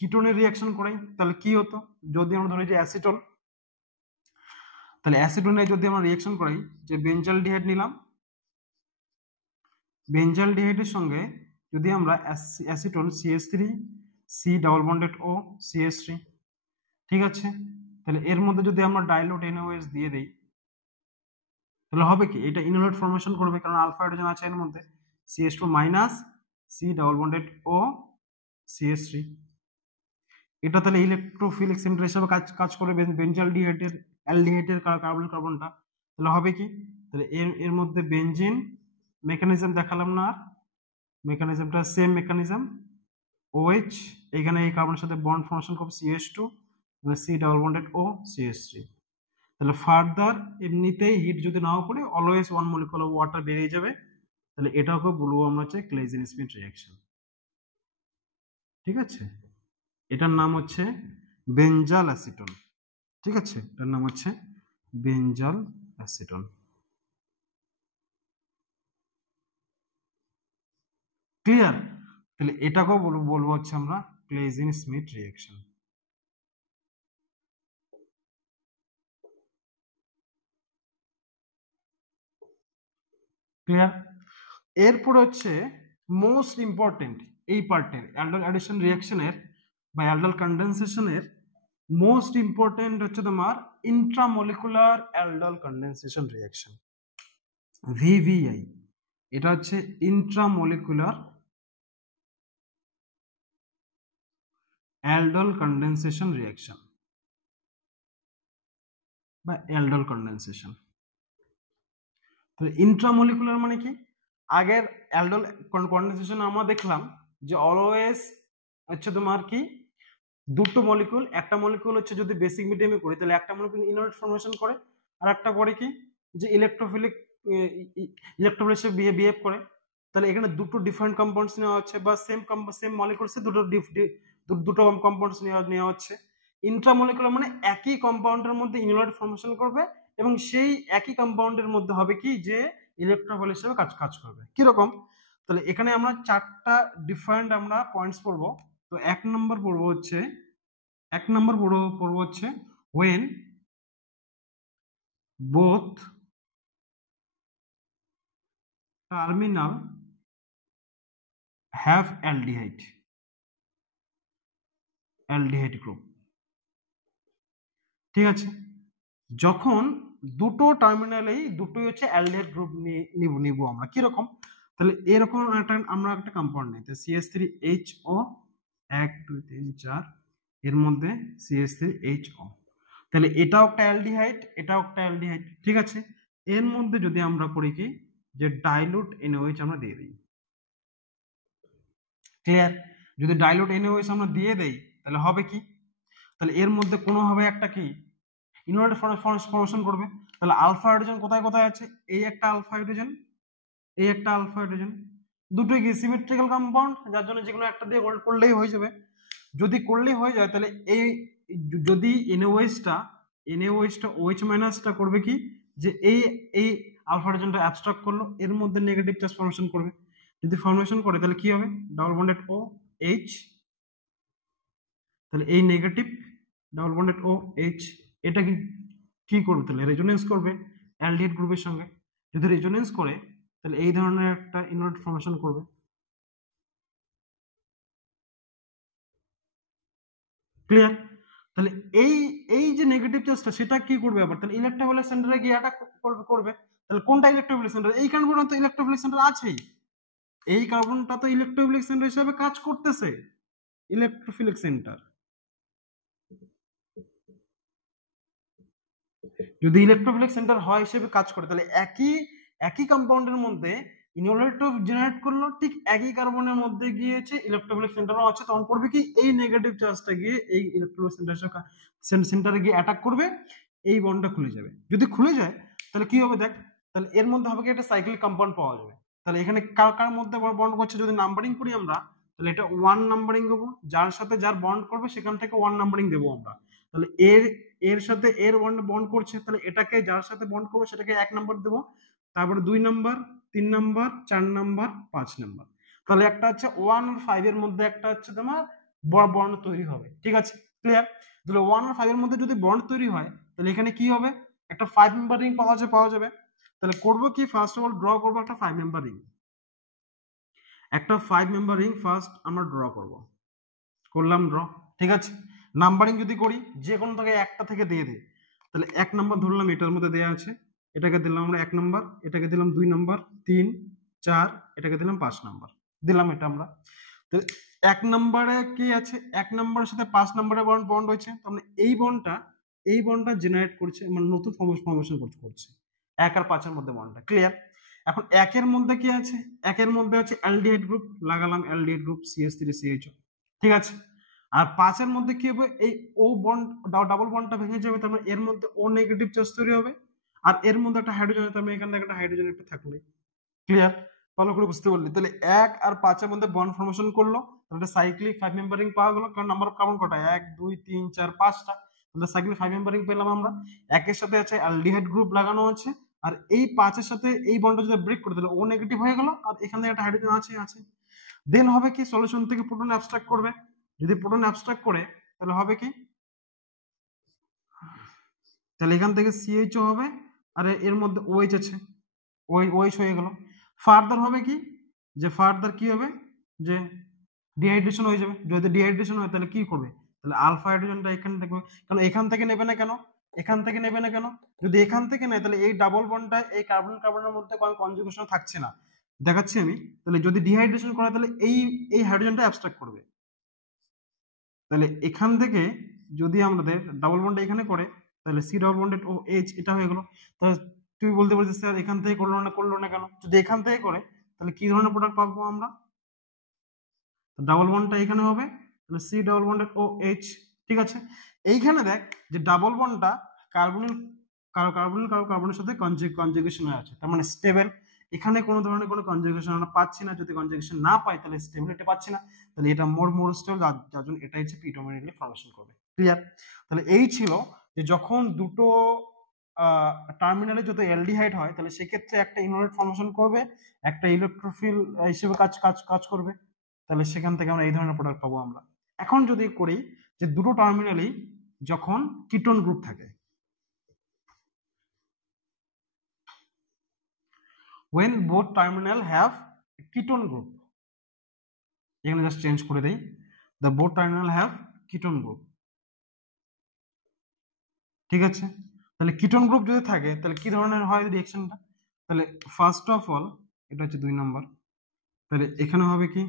কিটোনের রিঅ্যাকশন করাই তাহলে কি হতো? যদি আমরা ধরি যে অ্যাসিটন, তাহলে অ্যাসিটনে যদি আমরা রিঅ্যাকশন করাই যে বেঞ্জালডিহাইড নিলাম, বেঞ্জালডিহাইডের সঙ্গে যদি আমরা acetone CH3 C double bonded O CH3, ঠিক আছে? তাহলে এর মধ্যে যদি আমরা ডাইলুট NaOH দিয়ে দেই তাহলে হবে কি, এটা ইনোলেট ফর্মেশন করবে কারণ আলফা হাইড্রোজেন আছে এর মধ্যে, CH2 minus C double bonded O CH3। এটা তাহলে ইলেকট্রোফিলিক সেন্টার হিসেবে কাজ করে বেঞ্জালডিহাইডের অ্যালডিহাইডের কার্বনটা। তাহলে হবে কি, তাহলে এর মধ্যে বেনজিন মেকানিজম দেখালাম না, আর মেকানিজমটা সেম মেকানিজম, OH এখানে এই কার্বনের সাথে বন্ড ফর্মেশন করবে CH2 C double bonded O CH3। তাহলে ফার্দার এমনিতেই হিট যদি নাও করে অলওয়েজ 1 মলিকুল অফ ওয়াটার বেরিয়ে যাবে, তাহলে এটাকে বলবো আমরা হচ্ছে ক্লেইজেন-স্মিথ রিঅ্যাকশন। ঠিক আছে? এটার নাম হচ্ছে বেঞ্জাল অ্যাসিটন। ঠিক আছে? এটার নাম হচ্ছে বেঞ্জাল অ্যাসিটন। ক্লিয়ার? তাহলে এটাকেও বলবো হচ্ছে আমরা ক্লেইজেন-স্মিথ রিঅ্যাকশন। ক্লিয়ার? এরপর হচ্ছে মোস্ট ইম্পর্টেন্ট এই পার্টের অ্যালডল অ্যাডিশন রিঅ্যাকশনের বা অ্যালডল কন্ডেনসেশনের মোস্ট ইম্পর্টেন্ট হচ্ছে তোমার intramolecular aldol condensation reaction, VVI। এটা হচ্ছে ইন্ট্রামলিকুলার অ্যালডল কন্ডেনসেশন রিঅ্যাকশন বা অ্যালডল কন্ডেনসেশন। তো ইন্ট্রামলিকুলার মানে কি? আগের অ্যালডল কন্ডেনসেশন আমরা দেখলাম যে অলওয়েজ হচ্ছে তোমার কি দুটো মলিকুল, একটা মলিকুল হচ্ছে যদি বেসিক মিডিয়ামে করি তাহলে একটা মলিকুল ইনঅর্ডার ফর্মেশন করে, আর একটা করে কি যে ইলেকট্রোফিলিক ইলেকট্রোফিলিক বিহেভ করে। তাহলে এখানে দুটো ডিফারেন্ট কম্পাউন্ডস নেওয়া হচ্ছে, বা সেম মলিকুলসে দুটো কম্পাউন্ডস নেওয়া হচ্ছে। ইন্ট্রামলিকুলার মানে একই কম্পাউন্ডের মধ্যে ইনঅর্ডার ফর্মেশন করবে এবং সেই একই কম্পাউন্ডের মধ্যে হবে কি যে ইলেকট্রোফিল হিসেবে কাজ করবে। কিরকম? তাহলে এখানে আমরা চারটা ডিফারেন্ট আমরা পয়েন্টস পড়বো। তো এক নম্বর পড়বো হচ্ছে when both terminal have aldehyde group। ঠিক আছে, যখন দুটো টার্মিনালেই দুটোই হচ্ছে অ্যালডিহাইড গ্রুপ নিব আমরা। কিরকম? তাহলে এরকম আমরা একটা কম্পাউন্ড নিই, CH3HO 1 2 3 4, এর মধ্যে CH3HO, তাহলে এটাও একটা অ্যালডিহাইড, এটাও একটা অ্যালডিহাইড। ঠিক আছে, এর মধ্যে যদি আমরা করি কি যে ডাইলুট NaOH আমরা দিয়ে দিই। ক্লিয়ার? যদি ডাইলুট NaOH আমরা দিয়ে দেই তাহলে হবে কি, তাহলে এর মধ্যে কোনোভাবে একটা কি ইনঅর্ডার ফর্মেশন করবে। তাহলে আলফা হাইড্রোজেন কোথায় কোথায় আছে? এই একটা আলফা হাইড্রোজেন, এই একটা আলফা হাইড্রোজেন, দুটোই কি সিমেট্রিক্যাল কম্পাউন্ড, যার জন্য যেকোনো একটা দিয়ে করলেই হয়ে যাবে। যদি করলেই হয়ে যায় তাহলে এই যদি NaOH-টা OH মাইনাসটা করবে কি যে এই আলফা হাইড্রোজেনটা অ্যাবস্ট্রাক্ট করলো, এর মধ্যে নেগেটিভ চার্জ ফর্মেশন করবে। যদি ফর্মেশন করে তাহলে কি হবে? ডাবল বন্ডেড OH, তাহলে এই নেগেটিভ ডাবল বন্ডেড OH এটা কি করবে? তাহলে রেজোনেন্স করবে অ্যালডিহাইড গ্রুপের সঙ্গে। যদি রেজোনেন্স করে তাহলে এই ধরনের একটা ইনঅর্ডার ফর্মেশন করবে। ক্লিয়ার? তাহলে এই যে নেগেটিভ চার্জটা সেটা কি করবে আবার? তাহলে ইলেকট্রোফিলিক সেন্টারে গিয়ে অ্যাটাক করবে। তাহলে কোনটা ইলেকট্রোফিলিক সেন্টার? এই কার্বনটা তো ইলেকট্রোফিলিক সেন্টার আছেই, এই কার্বনটা তো ইলেকট্রোফিলিক সেন্টার হিসেবে কাজ করতেছে, ইলেকট্রোফিলিক সেন্টার। যদি ইলেকট্রোফিলিক সেন্টার হয় হিসেবে কাজ করে তাহলে একই কম্পাউন্ডের মধ্যে ইনঅর্ডার জেনারেট করলো, ঠিক একই কার্বনের মধ্যে গিয়েছে ইলেকট্রোফিলিক সেন্টারও আছে, তখন করবে কি এই নেগেটিভ চার্জটা গিয়ে এই ইলেকট্রোফিলিক সেন্টারে গিয়ে অ্যাটাক করবে, এই বন্ডটা খুলে যাবে। যদি খুলে যায় তাহলে কি হবে দেখ, তাহলে এর মধ্যে হবে কি একটা সাইক্লিক কম্পাউন্ড পাওয়া যাবে। তাহলে এখানে কার মধ্যে বন্ড করছে যদি নাম্বারিং করি আমরা তাহলে এটা 1 নাম্বারিং দেবো, যার সাথে যার বন্ড করবে সেখান থেকে 1 নাম্বারিং দেবো আমরা। তাহলে এর সাথে এর বন্ড করছে, তাহলে এটাকে যার সাথে বন্ড করবে সেটাকে 1 নাম্বার দেবো, তারপরে 2 নাম্বার, 3 নাম্বার, 4 নাম্বার, 5 নাম্বার। তাহলে একটা হচ্ছে 1 আর 5 এর মধ্যে একটা হচ্ছে তোমার বন্ড তৈরি হবে। ঠিক আছে, ক্লিয়ার? তাহলে 1 আর 5 এর মধ্যে যদি বন্ড তৈরি হয় তাহলে এখানে কি হবে? একটা 5 মেম্বার রিং পাওয়া যাবে। তাহলে করব কি, ফার্স্ট অফ অল ড্র করব একটা 5 মেম্বার রিং, একটা 5 মেম্বার রিং ফার্স্ট আমরা ড্র করলাম ড্র। ঠিক আছে, নাম্বারিং যদি করি যে কোনো থেকে একটা থেকে দিয়ে দিই, তাহলে 1 নাম্বার ধরলাম এটার মধ্যে দেয়া আছে, এটাকে দিলাম আমরা 1 নাম্বার, এটাকে দিলাম 2 নাম্বার, 3 4, এটাকে দিলাম 5 নাম্বার, দিলাম এটা আমরা। তো 1 নাম্বারে কি আছে? 1 নাম্বারের সাথে 5 নাম্বারে বন্ড হয়েছে, তার মানে এই বন্ডটা জেনারেট করছে, মানে নতুন ফর্মেশন করছে 1 আর 5 এর মধ্যে বন্ডটা। ক্লিয়ার? এখন 1 এর মধ্যে কি আছে? 1 এর মধ্যে আছে অ্যালডিহাইড গ্রুপ, লাগালাম অ্যালডিহাইড গ্রুপ CH3CHO। ঠিক আছে, আর 5 এর মধ্যে কি হবে? এই ও বন্ড ডাবল বন্ডটা ভেঙে যাবে, তার মানে এর মধ্যে ও নেগেটিভ চার্জ তৈরি হবে, আর এর মধ্যে একটা হাইড্রোজেন, তার মানে এখানে একটা হাইড্রোজেন একটা থাকবে। ক্লিয়ার? ভালো করে বুঝতে পারলি? তাহলে 1 আর 5 এর মধ্যে বন্ড ফর্মেশন করলো, তাহলে সাইক্লিক 5 মেম্বারিং পাওয়া গেল, কারণ নাম্বার অফ কার্বন কটা? 1 2 3 4 5টা, তাহলে সাইক্লিক 5 মেম্বারিং পেলাম আমরা। 1 এর সাথে আছে অ্যালডিহাইড গ্রুপ লাগানো আছে, আর এই 5 এর সাথে এই বন্ডটা যদি ব্রেক করে দিলে ও নেগেটিভ হয়ে গেল, আর এখানে একটা হাইড্রোজেন আছে। দেন হবে কি, সলিউশন থেকে প্রোটন অ্যাবস্ট্রাক্ট করবে। যদি প্রোটন অ্যাবস্ট্রাক্ট করে তাহলে হবে কি, তাহলে এখান থেকে CHO হবে, আর এর মধ্যে OH আছে, OH হয়ে গেল। ফার্দার হবে কি, যে ফার্দার কি হবে, যে ডিহাইড্রেশন হয়ে যাবে। যদি ডিহাইড্রেশন হয় তাহলে কি করবে? তাহলে আলফা হাইড্রোজেনটা এখানে দেখবে, কারণ এখান থেকে নেবে না কেন? এখান থেকে নেবে না কেন? যদি এখান থেকে নেয় তাহলে এই ডাবল বন্ডটা এই কার্বনের মধ্যে কোনো কনজুগেশন থাকছে না, দেখাচ্ছি আমি। তাহলে যদি ডিহাইড্রেশন করে তাহলে এই হাইড্রোজেনটা অ্যাবস্ট্রাক্ট করবে। তাহলে এখান থেকে যদি আমাদের ডাবল বন্ড এখানে করে তাহলে C ডাবল বন্ডেড OH এটা হয়ে গেল। তাহলে তুই বলতে পারছিস স্যার এখান থেকে করলো না কেন? যদি এখান থেকে করে তাহলে কি ধরনের প্রোডাক্ট পাবো আমরা? ডাবল বন্ডটা এখানে হবে, তাহলে C double bonded O H. ঠিক আছে, এইখানে দেখ যে ডাবল বন্ডটা কার্বনের সাথে কনজুগেশন হয়ে আছে, তার মানে স্টেবল। এখানে কোনো ধরনের কোনো কনজুগেশন আমরা পাচ্ছি না, যদি কনজুগেশন না পাই তাহলে স্টেবিলিটি পাচ্ছি না, তাহলে এটা মোর স্টেবল, যার জন্য এটা হচ্ছে প্রিডমিনেন্টলি ফর্মেশন করবে। ক্লিয়ার? তাহলে এই ছিল যে যখন দুটো টার্মিনালে যদি অ্যালডিহাইড হয় তাহলে সেক্ষেত্রে একটা ইনোলেট ফর্মেশন করবে, একটা ইলেকট্রোফিল হিসেবে কাজ করবে, তাহলে সেখান থেকে আমরা এই ধরনের প্রোডাক্ট পাবো আমরা। এখন যদি করি যে দুটো টার্মিনালই যখন কিটোন গ্রুপ থাকে, when both terminal have ketone group, এখানে জাস্ট চেঞ্জ করে দেই, the both terminal have ketone group। ঠিক আছে, তাহলে কিটোন গ্রুপ যদি থাকে তাহলে কি ধরনের হয় রিঅ্যাকশনটা? তাহলে ফার্স্ট অফ অল এটা হচ্ছে 2 নাম্বার, তাহলে এখানে হবে কি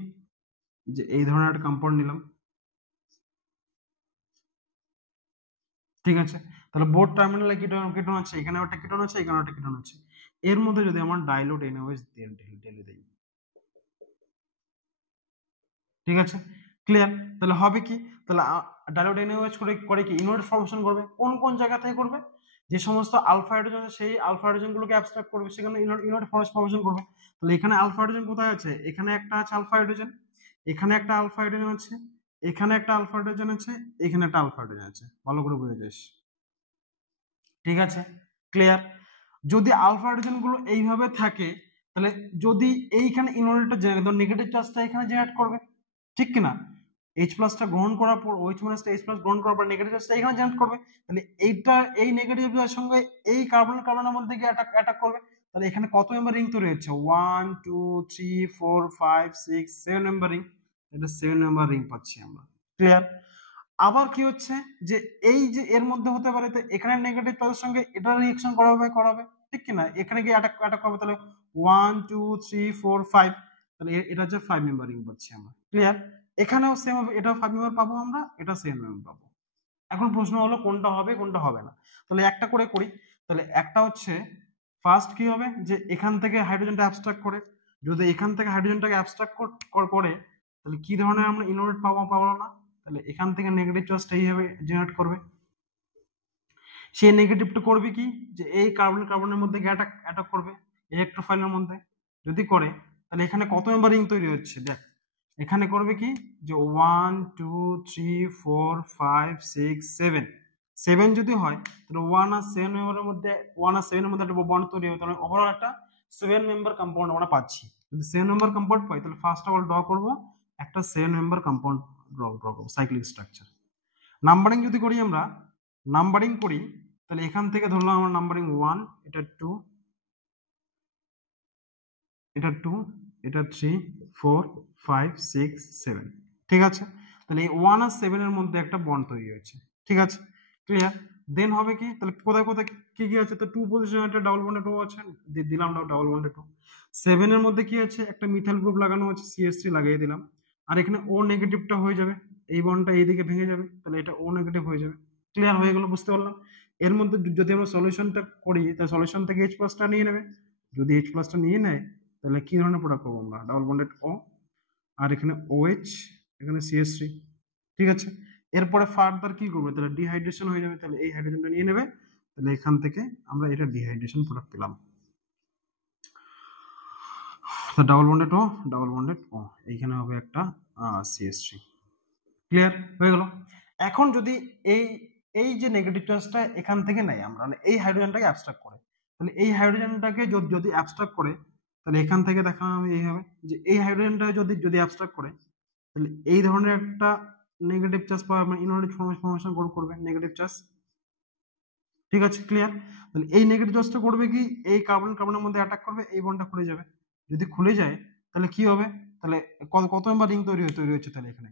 যে এই ধরনের একটা কম্পাউন্ড নিলাম। ঠিক আছে, তাহলে বোথ টার্মিনালে কিটোন আছে, এখানে একটা কিটোন আছে, এখানে একটা কিটোন আছে, এর মধ্যে যদি আমার ডাইলুট NaOH ঢেলে দেই। ঠিক আছে, ক্লিয়ার? তাহলে হবে কি, তাহলে ডাইলুট NaOH করে কি ইনোলেট ফর্মেশন করবে। কোন কোন জায়গা থেকে করবে? যে সমস্ত আলফা হাইড্রোজেন আছে সেই আলফা হাইড্রোজেন গুলোকে অ্যাবস্ট্রাক্ট করবে, সেখানে ইনোলেট ফর্মেশন করবে। তাহলে এখানে আলফা হাইড্রোজেন কোথায় আছে? এখানে একটা আছে আলফা হাইড্রোজেন, এখানে একটা আলফা হাইড্রোজেন আছে, এখানে একটা আলফা হাইড্রোজেন আছে, এখানে একটা আলফা হাইড্রোজেন আছে। ভালো করে বুঝে যাস। ঠিক আছে, ক্লিয়ার? যদি আলফা হাইড্রোজেন গুলো এইভাবে থাকে তাহলে যদি এইখানে ইনোলেটটা জেনারেট, নেগেটিভ চার্জটা এখানে জেনারেট করবে, ঠিক কিনা? H প্লাসটা গ্রহণ করার পর OH মাইনাসটা H প্লাস গ্রহণ করার পর নেগেটিভ চার্জটা এখানে জেনারেট করবে, তাহলে এইটা এই নেগেটিভ চার্জের সঙ্গে এই কার্বনের মধ্যে গিয়ে অ্যাটাক করবে। তাহলে এখানে কত মেম্বার রিং তৈরি হচ্ছে? 1 2 3 4 5 6 7 মেম্বার রিং, এটা 7 মেম্বার রিং পাচ্ছি আমরা। ক্লিয়ার? আবার কি হচ্ছে যে এই যে এর মধ্যে হতে পারে তো এখানে নেগেটিভ চার্জের সঙ্গে এটা রিঅ্যাকশন করাবে, ঠিক কিনা? এখানে গিয়ে অ্যাটাক করবে, তাহলে 1 2 3 4 5, তাহলে এটা হচ্ছে 5 মেম্বার রিং পাচ্ছি আমরা। ক্লিয়ার? এখানেও সেম হবে, এটাও 5 মেম্বার পাবো আমরা, এটা 7 মেম্বার পাবো। এখন প্রশ্ন হলো কোনটা হবে কোনটা হবে না। তাহলে একটা করে করি, তাহলে একটা হচ্ছে ফার্স্ট কি হবে যে এখান থেকে হাইড্রোজেনটা অ্যাবস্ট্রাক্ট করে, যদি এখান থেকে হাইড্রোজেনটাকে অ্যাবস্ট্রাক্ট করে তাহলে কি ধরনের আমরা ইনোলেট পাবো না, তাহলে এখান থেকে নেগেটিভ চার্জটা এইভাবে জেনারেট করবে। সেই নেগেটিভটা করবে কি যে এই কার্বনের মধ্যে অ্যাটাক করবে ইলেকট্রোফাইলের মধ্যে। যদি করে তাহলে এখানে কত মেম্বার রিং তৈরি হচ্ছে দেখ, এখানে করবে কি যে 1 2 3 4 5 6 7, 7 যদি হয় তাহলে 1 আর 7 মেম্বারের মধ্যে 1 আর 7 এর মধ্যে একটা বন্ড তৈরি হবে, তাহলে ওভারঅল একটা 7 মেম্বার কম্পাউন্ড আমরা পাচ্ছি। যদি 7 মেম্বার কম্পাউন্ড পাই তাহলে ফার্স্ট অফ অল ড্র করব একটা 7 মেম্বার কম্পাউন্ড ড্র করব সাইক্লিক স্ট্রাকচার। নাম্বারিং যদি করি আমরা, নাম্বারিং করি তাহলে এখান থেকে ধরলাম আমরা নাম্বারিং 1, এটা 2, এটা 2, এটা 3 4 5 6 7। ঠিক আছে, তাহলে এই 1 আর 7 এর মধ্যে একটা বন্ড তৈরি হয়েছে। ঠিক আছে, ক্লিয়ার? দেন হবে কি, তাহলে কোথায় কোথায় কি কি আছে? তো 2 পজিশনে একটা ডাবল বন্ডে 2 আছে, দিলাম ডাবল বন্ডে 2। 7 এর মধ্যে কি আছে? একটা মিথাইল গ্রুপ লাগানো আছে, CH3 লাগিয়ে দিলাম, আর এখানে O নেগেটিভটা হয়ে যাবে, এই বন্ডটা এইদিকে ভেঙে যাবে, তাহলে এটা O নেগেটিভ হয়ে যাবে। ক্লিয়ার হয়ে গেল? বুঝতে পারলাম? এর মধ্যে যদি আমরা সলিউশনটা করি তাহলে সলিউশন থেকে H প্লাসটা নিয়ে নেবে, যদি H প্লাসটা নিয়ে নেয় তাহলে কি ধরনের প্রোডাক্ট পাবো আমরা? ডাবল বন্ডেড O, আর এখানে OH, এখানে CH3। ঠিক আছে, এরপরে ফার্দার কি করবে? তাহলে ডিহাইড্রেশন হয়ে যাবে, তাহলে এই হাইড্রোজেনটা নিয়ে নেবে, তাহলে এখান থেকে আমরা এটা ডিহাইড্রেশন প্রোডাক্ট পেলাম। তো ডাবল বন্ডেড O, এইখানে হবে একটা CH3। ক্লিয়ার হয়ে গেল? এখন যদি এই যে নেগেটিভ চার্জটা এখান থেকে নেই আমরা, মানে এই হাইড্রোজেনটাকে অ্যাবস্ট্রাক্ট করে, তাহলে এই হাইড্রোজেনটাকে যদি অ্যাবস্ট্রাক্ট করে তাহলে এখান থেকে দেখানো হবে এইভাবে যে এই হাইড্রোজেনটা যদি অ্যাবস্ট্রাক্ট করে তাহলে এই ধরনের একটা নেগেটিভ চার্জ পাওয়া, মানে ইনোলেট ফর্মেশন করবে নেগেটিভ চার্জ। ঠিক আছে, ক্লিয়ার? তাহলে এই নেগেটিভ চার্জটা করবে কি এই কার্বনের মধ্যে অ্যাটাক করবে, এই বন্ডটা খুলে যাবে, যদি খুলে যায় তাহলে কি হবে? তাহলে কত মেম্বার রিং তৈরি হচ্ছে? তাহলে এখানে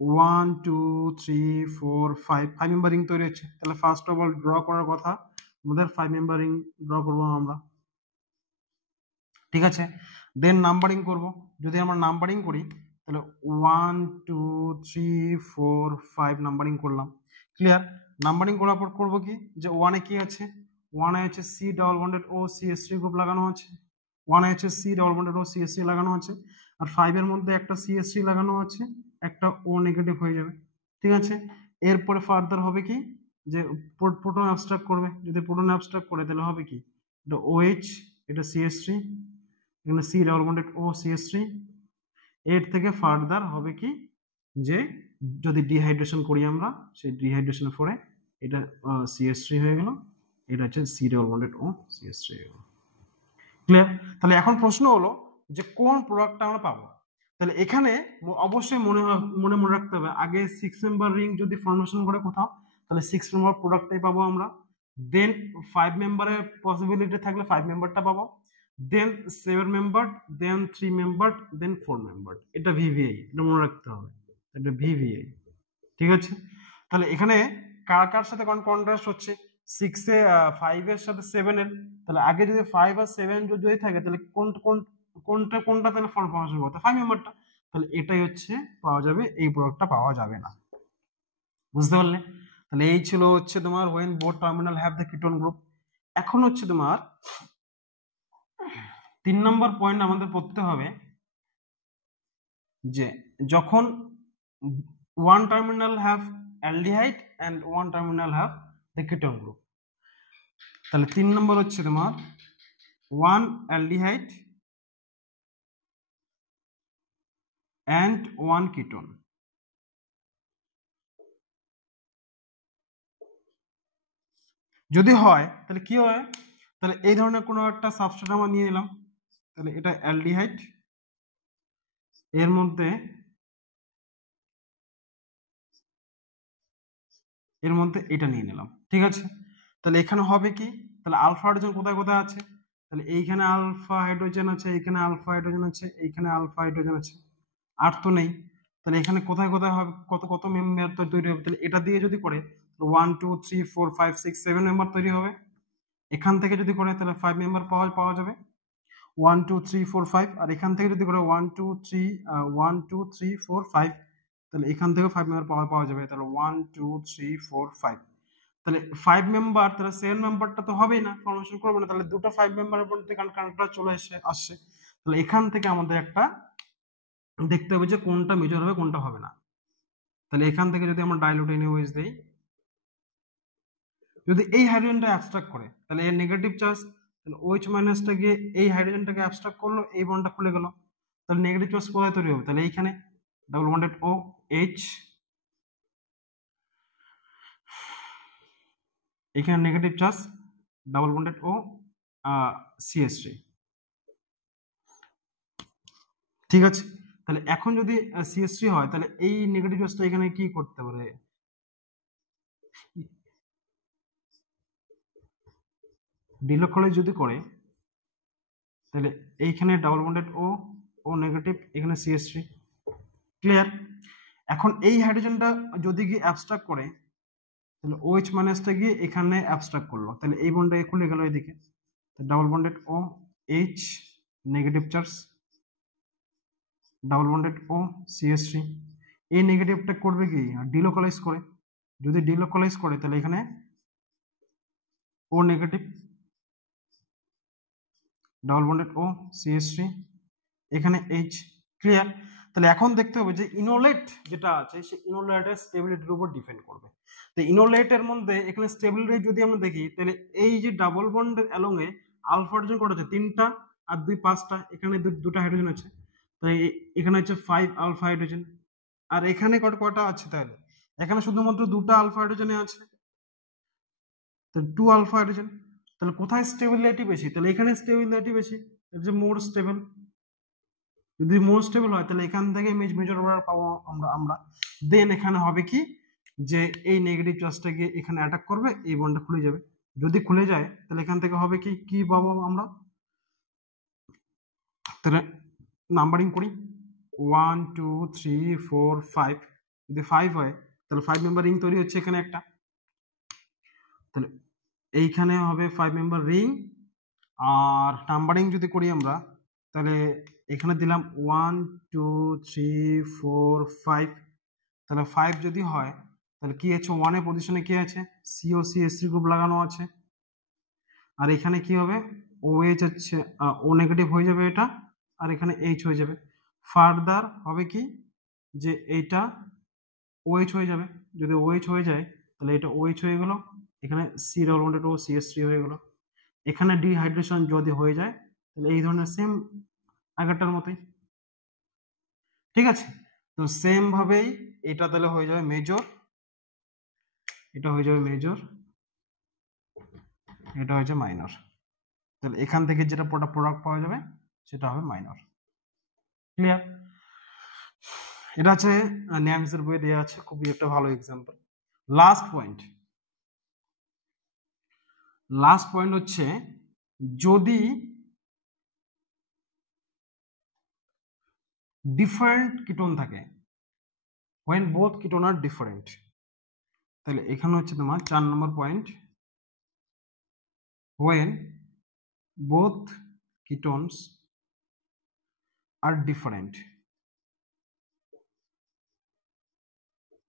1 2 3 4 5 মেম্বার রিং তৈরি হচ্ছে। তাহলে ফার্স্ট অফ অল ড্র করার কথা আমাদের 5 মেম্বার রিং ড্র করব আমরা। ঠিক আছে, দেন নাম্বারিং করব। যদি আমরা নাম্বারিং করি তাহলে 1 2 3 4 5 নাম্বারিং করলাম। ক্লিয়ার? নাম্বারিং করার পর করব কি যে 1 এ কি আছে? 1 এ আছে C double bonded O CH3 group লাগানো আছে, 1 এ আছে C double bonded O CH3 লাগানো আছে, আর 5 এর মধ্যে একটা CH3 লাগানো আছে, একটা ও নেগেটিভ হয়ে যাবে, ঠিক আছে। এরপরে ফার্দার হবে কি যে প্রোটন অ্যাবস্ট্রাক্ট করবে, যদি প্রোটন অ্যাবস্ট্রাক্ট করে তাহলে হবে কি এটা OH, এটা CH3, এখানে C double bonded O CH3। এর থেকে ফার্দার হবে কি যে যদি ডিহাইড্রেশন করি আমরা, সেই ডিহাইড্রেশনের পরে এটা CH3 হয়ে গেল, এটা হচ্ছে C double bonded O CH3 হয়ে গেল। ক্লিয়ার? তাহলে এখন প্রশ্ন হলো যে কোন প্রোডাক্টটা আমরা পাবো। তাহলে এখানে অবশ্যই মনে রাখতে হবে আগে 6 মেম্বার রিং যদি ফর্মেশন করে কোথাও, তাহলে 6 মেম্বার প্রোডাক্টটাই পাবো আমরা। দেন 5 মেম্বারের পসিবিলিটি থাকলে 5 মেম্বারটা পাবো, দেন 7 মেম্বার, দেন 3 মেম্বার, দেন 4 মেম্বার। এটা VVI, এটা মনে রাখতে হবে, এটা VVI, ঠিক আছে। তাহলে এখানে কার কার সাথে কন্ট্রাস্ট হচ্ছে 6 এ 5 এর সাথে 7 এর। তাহলে আগে যদি 5 আর 7 যদি থাকে তাহলে কোনটা তাহলে ফর্মেশন করতে 5 মেম্বারটা, তাহলে এটাই হচ্ছে পাওয়া যাবে, এই প্রোডাক্টটা পাওয়া যাবে না। বুঝতে পারলে? তাহলে এই ছিল হচ্ছে তোমার when both terminal have the ketone group। এখন হচ্ছে তোমার 3 নম্বর পয়েন্ট আমাদের পড়তে হবে যে যখন one terminal have aldehyde and one terminal have the ketone group। তাহলে 3 নম্বর হচ্ছে তোমার one aldehyde and one ketone। যদি হয় তাহলে কি হয়, তাহলে এই ধরনের কোনো একটা সাবস্ট্রেট আমরা নিয়ে নিলাম, তাহলে এটা অ্যালডিহাইড, এর মধ্যে এটা নিয়ে নিলাম, ঠিক আছে। তাহলে এখানে হবে কি, তাহলে আলফা হাইড্রোজেন কোথায় কোথায় আছে, তাহলে এইখানে আলফা হাইড্রোজেন আছে, এইখানে আলফা হাইড্রোজেন আছে, এইখানে আলফা হাইড্রোজেন আছে, আর তো নেই। তাহলে এখানে কোথায় কোথায় হবে, কত কত মেম্বার তৈরি হবে, তাহলে এটা দিয়ে যদি করে 1 2 3 4 5 6 7 মেম্বার তৈরি হবে। এখান থেকে যদি করে তাহলে 5 মেম্বার পাওয়া যাবে 1 2 3 4 5, আর এখান থেকে যদি করে 1 2 3 1 2 3 4 5, তাহলে এখান থেকে 5 মেম্বার পাওয়া যাবে, তাহলে 1 2 3 4 5। তাহলে 5 মেম্বার, তাহলে 7 মেম্বারটা তো হবেই না, ফর্মেশন করবে না, তাহলে দুটো 5 মেম্বারের মধ্যে কানেক্টর চলে আসছে। তাহলে এখান থেকে আমাদের একটা দেখতে হবে যে কোনটা মেজর হবে কোনটা হবে না। তাহলে এখান থেকে যদি আমরা ডাইলুট এনওএইচ দেই, যদি এই হাইড্রোজেনটা অ্যাবস্ট্রাক্ট করে তাহলে এর নেগেটিভ চার্জ, তাহলে OH মাইনাসটা গিয়ে এই হাইড্রোজেনটাকে অ্যাবস্ট্রাক্ট করলো, এই বন্ডটা খুলে গেল, তাহলে নেগেটিভ চার্জ কোথায় তৈরি হবে, তাহলে এইখানে ডাবল বন্ডেড OH, এখানে negative charge double bonded O CH3, ঠিক আছে। তাহলে এখন যদি CH3 হয় তাহলে এই নেগেটিভ চার্জটা এখানে কি করতে পারে, ডিলোকলাইজ যদি করে তাহলে এইখানে ডাবল বন্ডেড O নেগেটিভ, এখানে CH3, ক্লিয়ার। এখন এই হাইড্রোজেনটা যদি গিয়ে অ্যাবস্ট্রাক্ট করে তাহলে OH মাইনাসটা গিয়ে এখানে অ্যাবস্ট্রাক্ট করলো, তাহলে এই বন্ডটা খুলে গেল এদিকে, double bonded OH negative charge, double bonded O CH3, এই নেগেটিভটা করবে কি ডিলোকালাইজ করে, যদি ডিলোকালাইজ করে তাহলে এখানে O negative, double bonded O CH3, এখানে H, ক্লিয়ার। তাহলে এখন দেখতে হবে যে ইনোলেট যেটা আছে সেই ইনোলেটের স্টেবিলিটির উপর ডিপেন্ড করবে। তো ইনোলেটের মধ্যে এখানে স্টেবিলিটি যদি আমরা দেখি তাহলে এই যে ডাবল বন্ডের অ্যালংয়ে আলফা হাইড্রোজেন কটা আছে, 3টা, আর 2 5টা, এখানে দুটো হাইড্রোজেন আছে, তাই এখানে হচ্ছে 5 আলফা হাইড্রোজেন, আর এখানে কটা আছে, তাহলে এখানে শুধুমাত্র 2টা আলফা হাইড্রোজেন আছে, তো 2 আলফা হাইড্রোজেন। তাহলে কোথায় স্টেবিলিটি বেশি, তাহলে এখানে স্টেবিলিটি বেশি, এর যে মোর স্টেবল, যদি মোর স্টেবল হয় তাহলে এখান থেকে মেজর পাবো আমরা। দেন এখানে হবে কি যে এই নেগেটিভ চার্জটা গিয়ে এখানে অ্যাটাক করবে, এই বন্ডটা খুলে যাবে, যদি খুলে যায় তাহলে এখান থেকে হবে কি পাবো আমরা, তাহলে নাম্বারিং করি 1 2 3 4 5, যদি 5 হয় তাহলে 5 মেম্বার রিং তৈরি হচ্ছে এখানে একটা, তাহলে এইখানে হবে 5 মেম্বার রিং। আর নাম্বারিং যদি করি আমরা তাহলে এখানে দিলাম 1 2 3 4 5, তাহলে 5 যদি হয় তাহলে কি আছে, 1 এর পজিশনে কি আছে, COCH3 গ্রুপ লাগানো আছে, আর এখানে কি হবে OH হচ্ছে O নেগেটিভ হয়ে যাবে এটা, আর এখানে H হয়ে যাবে। ফার্দার হবে কি যে এইটা OH হয়ে যাবে, যদি OH হয়ে যায় তাহলে এটা OH হয়ে গেল, এখানে সি ডাবল বন্ডেড ও CH3 হয়ে গেল। এখানে ডিহাইড্রেশন যদি হয়ে যায় তাহলে এই ধরনের সেম আগেরটার মতোই। ঠিক আছে, তো সেম ভাবেই এটা তাহলে হয়ে যাবে মেজর, এটা হয়ে যাবে মেজর, এটা হয়েছে মাইনর। তাহলে এখান থেকে যেটা প্রোডাক্ট পাওয়া যাবে সেটা হবে মাইনর। ক্লিয়ার? এটা আছে ন্যামসের বইয়ে দেওয়া আছে, খুবই একটা ভালো এক্সাম্পল। লাস্ট পয়েন্ট হচ্ছে যদি ডিফারেন্ট কিটোন থাকে, when both ketone are different, তাহলে এখানে হচ্ছে তোমার 4 নম্বর point, when both ketones are different,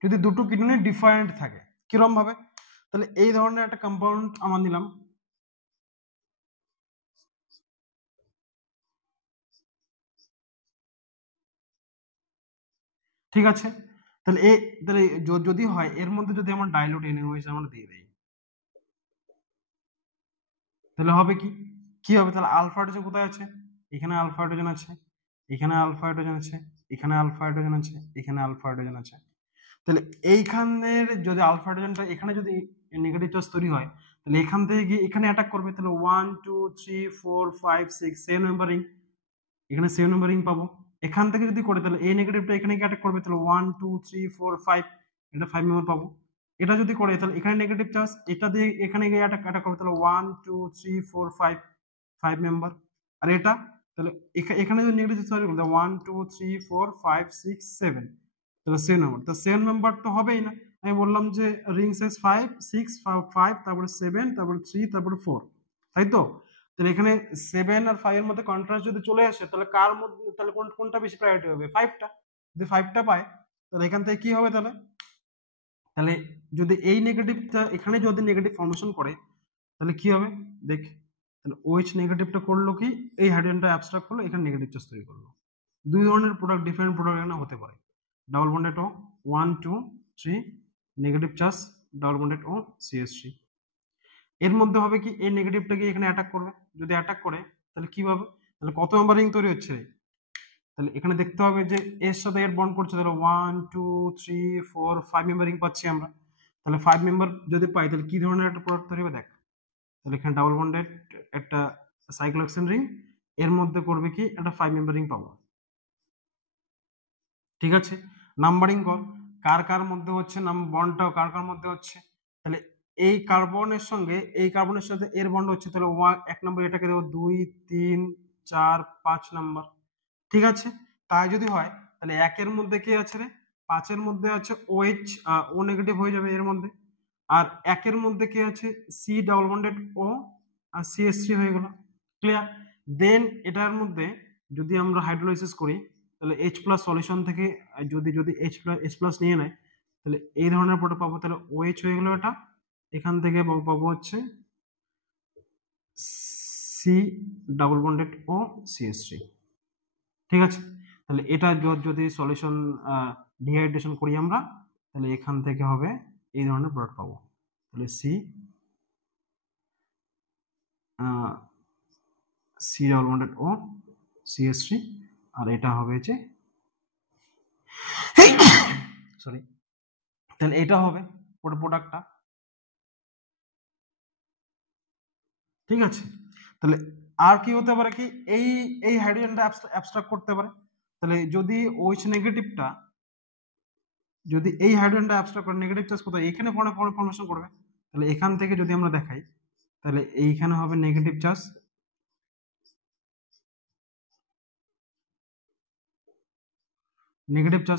যদি দুটো কিটোনই ডিফারেন্ট থাকে কিরকম ভাবে, তাহলে এই ধরনের একটা কম্পাউন্ড আমরা নিলাম, ঠিক আছে, তাহলে তাহলে যদি হয় এর মধ্যে যদি আমার ডাইলুট NaOH আমরা দিয়ে দেই তাহলে হবে কি হবে, তাহলে আলফা হাইড্রোজেন কোথায় আছে, এখানে আলফা হাইড্রোজেন আছে, এখানে আলফা হাইড্রোজেন আছে, এখানে আলফা হাইড্রোজেন আছে, এখানে আলফা হাইড্রোজেন আছে। তাহলে এইখানের যদি আলফা হাইড্রোজেনটা এখানে যদি নেগেটিভ চার্জ তৈরি হয় তাহলে এখান থেকে গিয়ে এখানে অ্যাটাক করবে, তাহলে 1 2 3 4 5 6 7 নাম্বার রিং, এখানে 7 নাম্বার রিং পাবো। এখান থেকে যদি করে তাহলে এই নেগেটিভটা এখানে গিয়ে অ্যাটাক করবে, তাহলে 1 2 3 4 5, এটা 5 নাম্বার পাবো। এটা যদি করে তাহলে এখানে নেগেটিভ চার্জ এটা দিয়ে এখানে গিয়ে অ্যাটাক করবে, তাহলে 1 2 3 4 5 মেম্বার। আর এটা তাহলে এখানে যদি নেগেটিভ চার্জ করবে 1 2 3 4 5 6 7, তাহলে 7 নাম্বার, তো 7 নাম্বার তো হবেই না, আমি বললাম যে রিং সাইজ 5 6 5 তারপরে 7 তারপরে 3 তারপরে 4, তাই তো। তাহলে এখানে 7 আর 5 এর মধ্যে কন্ট্রাস্ট যদি চলে আসে তাহলে কার মধ্যে, তাহলে কোনটা বেশি প্রায়োরিটি হবে, 5টা। যদি 5টা পায় তাহলে এখান থেকে কি হবে, তাহলে যদি এই নেগেটিভটা এখানে যদি নেগেটিভ ফর্মেশন করে তাহলে কি হবে দেখ, তাহলে OH নেগেটিভটা করলো কি, এই হাইড্রোজেনটা অ্যাবস্ট্রাক্ট করলো, এখানে নেগেটিভ চার্জ তৈরি করলো। দুই ধরনের প্রোডাক্ট, ডিফারেন্ট প্রোডাক্ট এখানে হতে পারে। Double bonded O 1 2 3 negative charge, double bonded O CH3, এর মধ্যে হবে কি এই নেগেটিভটা গিয়ে এখানে অ্যাটাক করবে, যদি অ্যাটাক করে তাহলে কি হবে, তাহলে কত নাম্বার রিং তৈরি হচ্ছে, তাহলে এখানে দেখতে হবে যে এর সাথে এর বন্ড করছে, তাহলে 1 2 3 4 5 মেম্বার রিং পাচ্ছি আমরা। তাহলে 5 মেম্বার যদি পাই তাহলে কি ধরনের একটা প্রোডাক্ট তৈরি হবে দেখ, তাহলে এখানে ডাবল বন্ডেড একটা সাইক্লোহেক্সেন রিং, এর মধ্যে করবে কি একটা 5 মেম্বার রিং পাবো। ঠিক আছে, নাম্বারিং কর কার কার মধ্যে হচ্ছে, বন্ডটাও কার কার মধ্যে হচ্ছে, তাহলে এই কার্বনের সঙ্গে এই কার্বনের সাথে এর বন্ড হচ্ছে, তাহলে 1 নম্বর এটাকে দেবো 2 3 4 5 নাম্বার। ঠিক আছে, তাই যদি হয় তাহলে 1 এর মধ্যে কি আছে রে, 5 এর মধ্যে আছে OH, O নেগেটিভ হয়ে যাবে এর মধ্যে, আর 1 এর মধ্যে কি আছে C ডাবল বন্ডেড O আর CH3 হয়ে গেল। ক্লিয়ার? দেন এটার মধ্যে যদি আমরা হাইড্রোলাইসিস করি তাহলে H+ সলিউশন থেকে যদি H+ নিয়ে নেয় তাহলে এই ধরনের প্রোডাক্ট পাবো, তাহলে OH হয়ে গেল এটা, এখান থেকে পাবো হচ্ছে C double bonded O CH3। ঠিক আছে, তাহলে এটা যদি সলিউশন ডিহাইড্রেশন করি আমরা তাহলে এখান থেকে হবে এই ধরনের প্রোডাক্ট পাবো, তাহলে C double bonded O CH3, আর এটা হবে যে সরি, তাহলে এটা হবে প্রোডাক্টটা। ঠিক আছে, তাহলে আর কি হতে পারে কি এই হাইড্রোজেনটা অ্যাবস্ট্রাক্ট করতে পারে, তাহলে যদি OH নেগেটিভটা যদি এই হাইড্রোজেনটা অ্যাবস্ট্রাক্ট করে নেগেটিভ চার্জ কোথায় এখানে ফর্মেশন করবে, তাহলে এখান থেকে যদি আমরা দেখাই তাহলে এইখানে হবে নেগেটিভ চার্জ,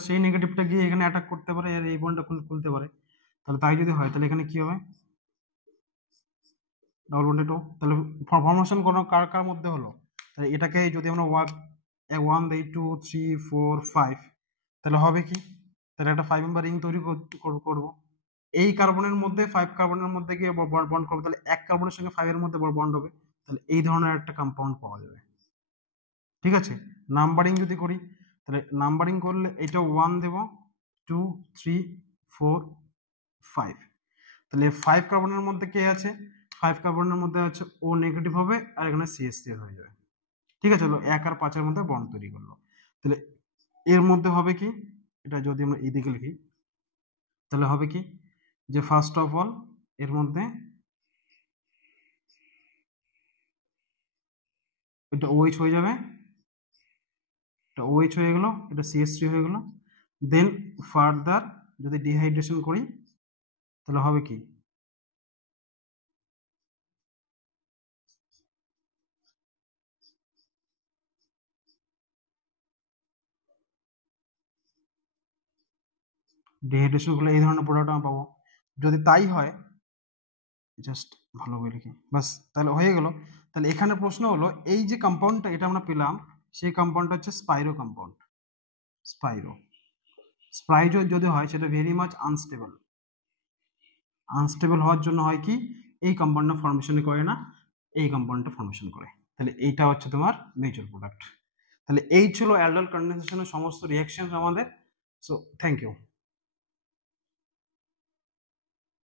সেই নেগেটিভটা গিয়ে এখানে অ্যাটাক করতে পারে, আর এই বন্ডটা খুলতে পারে। তাহলে তাই যদি হয় তাহলে এখানে কি হবে, ডাবল বন্ডেড O, তাহলে ফর্মেশন কোনো কার কার মধ্যে হলো, তাহলে এটাকে যদি আমরা 1 দেই 2 3 4 5 তাহলে হবে কি, তাহলে একটা 5 মেম্বার রিং তৈরি করব, এই কার্বনের মধ্যে 5 কার্বনের মধ্যে গিয়ে বন্ড করবে, তাহলে এক কার্বনের সঙ্গে 5 এর মধ্যে বন্ড হবে, তাহলে এই ধরনের একটা কম্পাউন্ড পাওয়া যাবে। ঠিক আছে, নাম্বারিং যদি করি তাহলে নাম্বারিং করলে এটা 1 দেব, 2 3 4 5। তাহলে 5 কার্বনের মধ্যে কে আছে? 5 কার্বনের মধ্যে আছে ও নেগেটিভ হবে, আর এখানে CH3 হয়ে যাবে। ঠিক আছে, 1 আর 5 এর মধ্যে বন্ড তৈরি করলো। তাহলে এর মধ্যে হবে কি, এটা যদি আমরা এইদিকে লিখি তাহলে হবে কি, যে ফার্স্ট অফ অল এর মধ্যে এটা OH হয়ে যাবে, এটা OH হয়ে গেল, এটা CH3 হয়ে গেল। দেন ফার্দার যদি ডিহাইড্রেশন করি তাহলে হবে কি, ডিহাইড্রেশন করলে এই ধরনের প্রোডাক্ট আমরা পাবো। যদি তাই হয়, জাস্ট ভালো করে লিখি বাস, তাহলে হয়ে গেল। তাহলে এখানে প্রশ্ন হলো এই যে কম্পাউন্ডটা এটা আমরা পেলাম, সেই কম্পাউন্ডটা হচ্ছে স্পাইরো কম্পাউন্ড। স্পাইরো যদি হয় সেটা ভেরি মাচ আনস্টেবল। আনস্টেবল হওয়ার জন্য হয় কি, এই কম্পাউন্ডটা ফর্মেশন করে না, এই কম্পাউন্ডটা ফর্মেশন করে। তাহলে এইটা হচ্ছে তোমার মেজর প্রোডাক্ট। তাহলে এই ছিল অ্যালডাল কন্ডেনসেশনের সমস্ত রিঅ্যাকশন আমাদের। So thank you.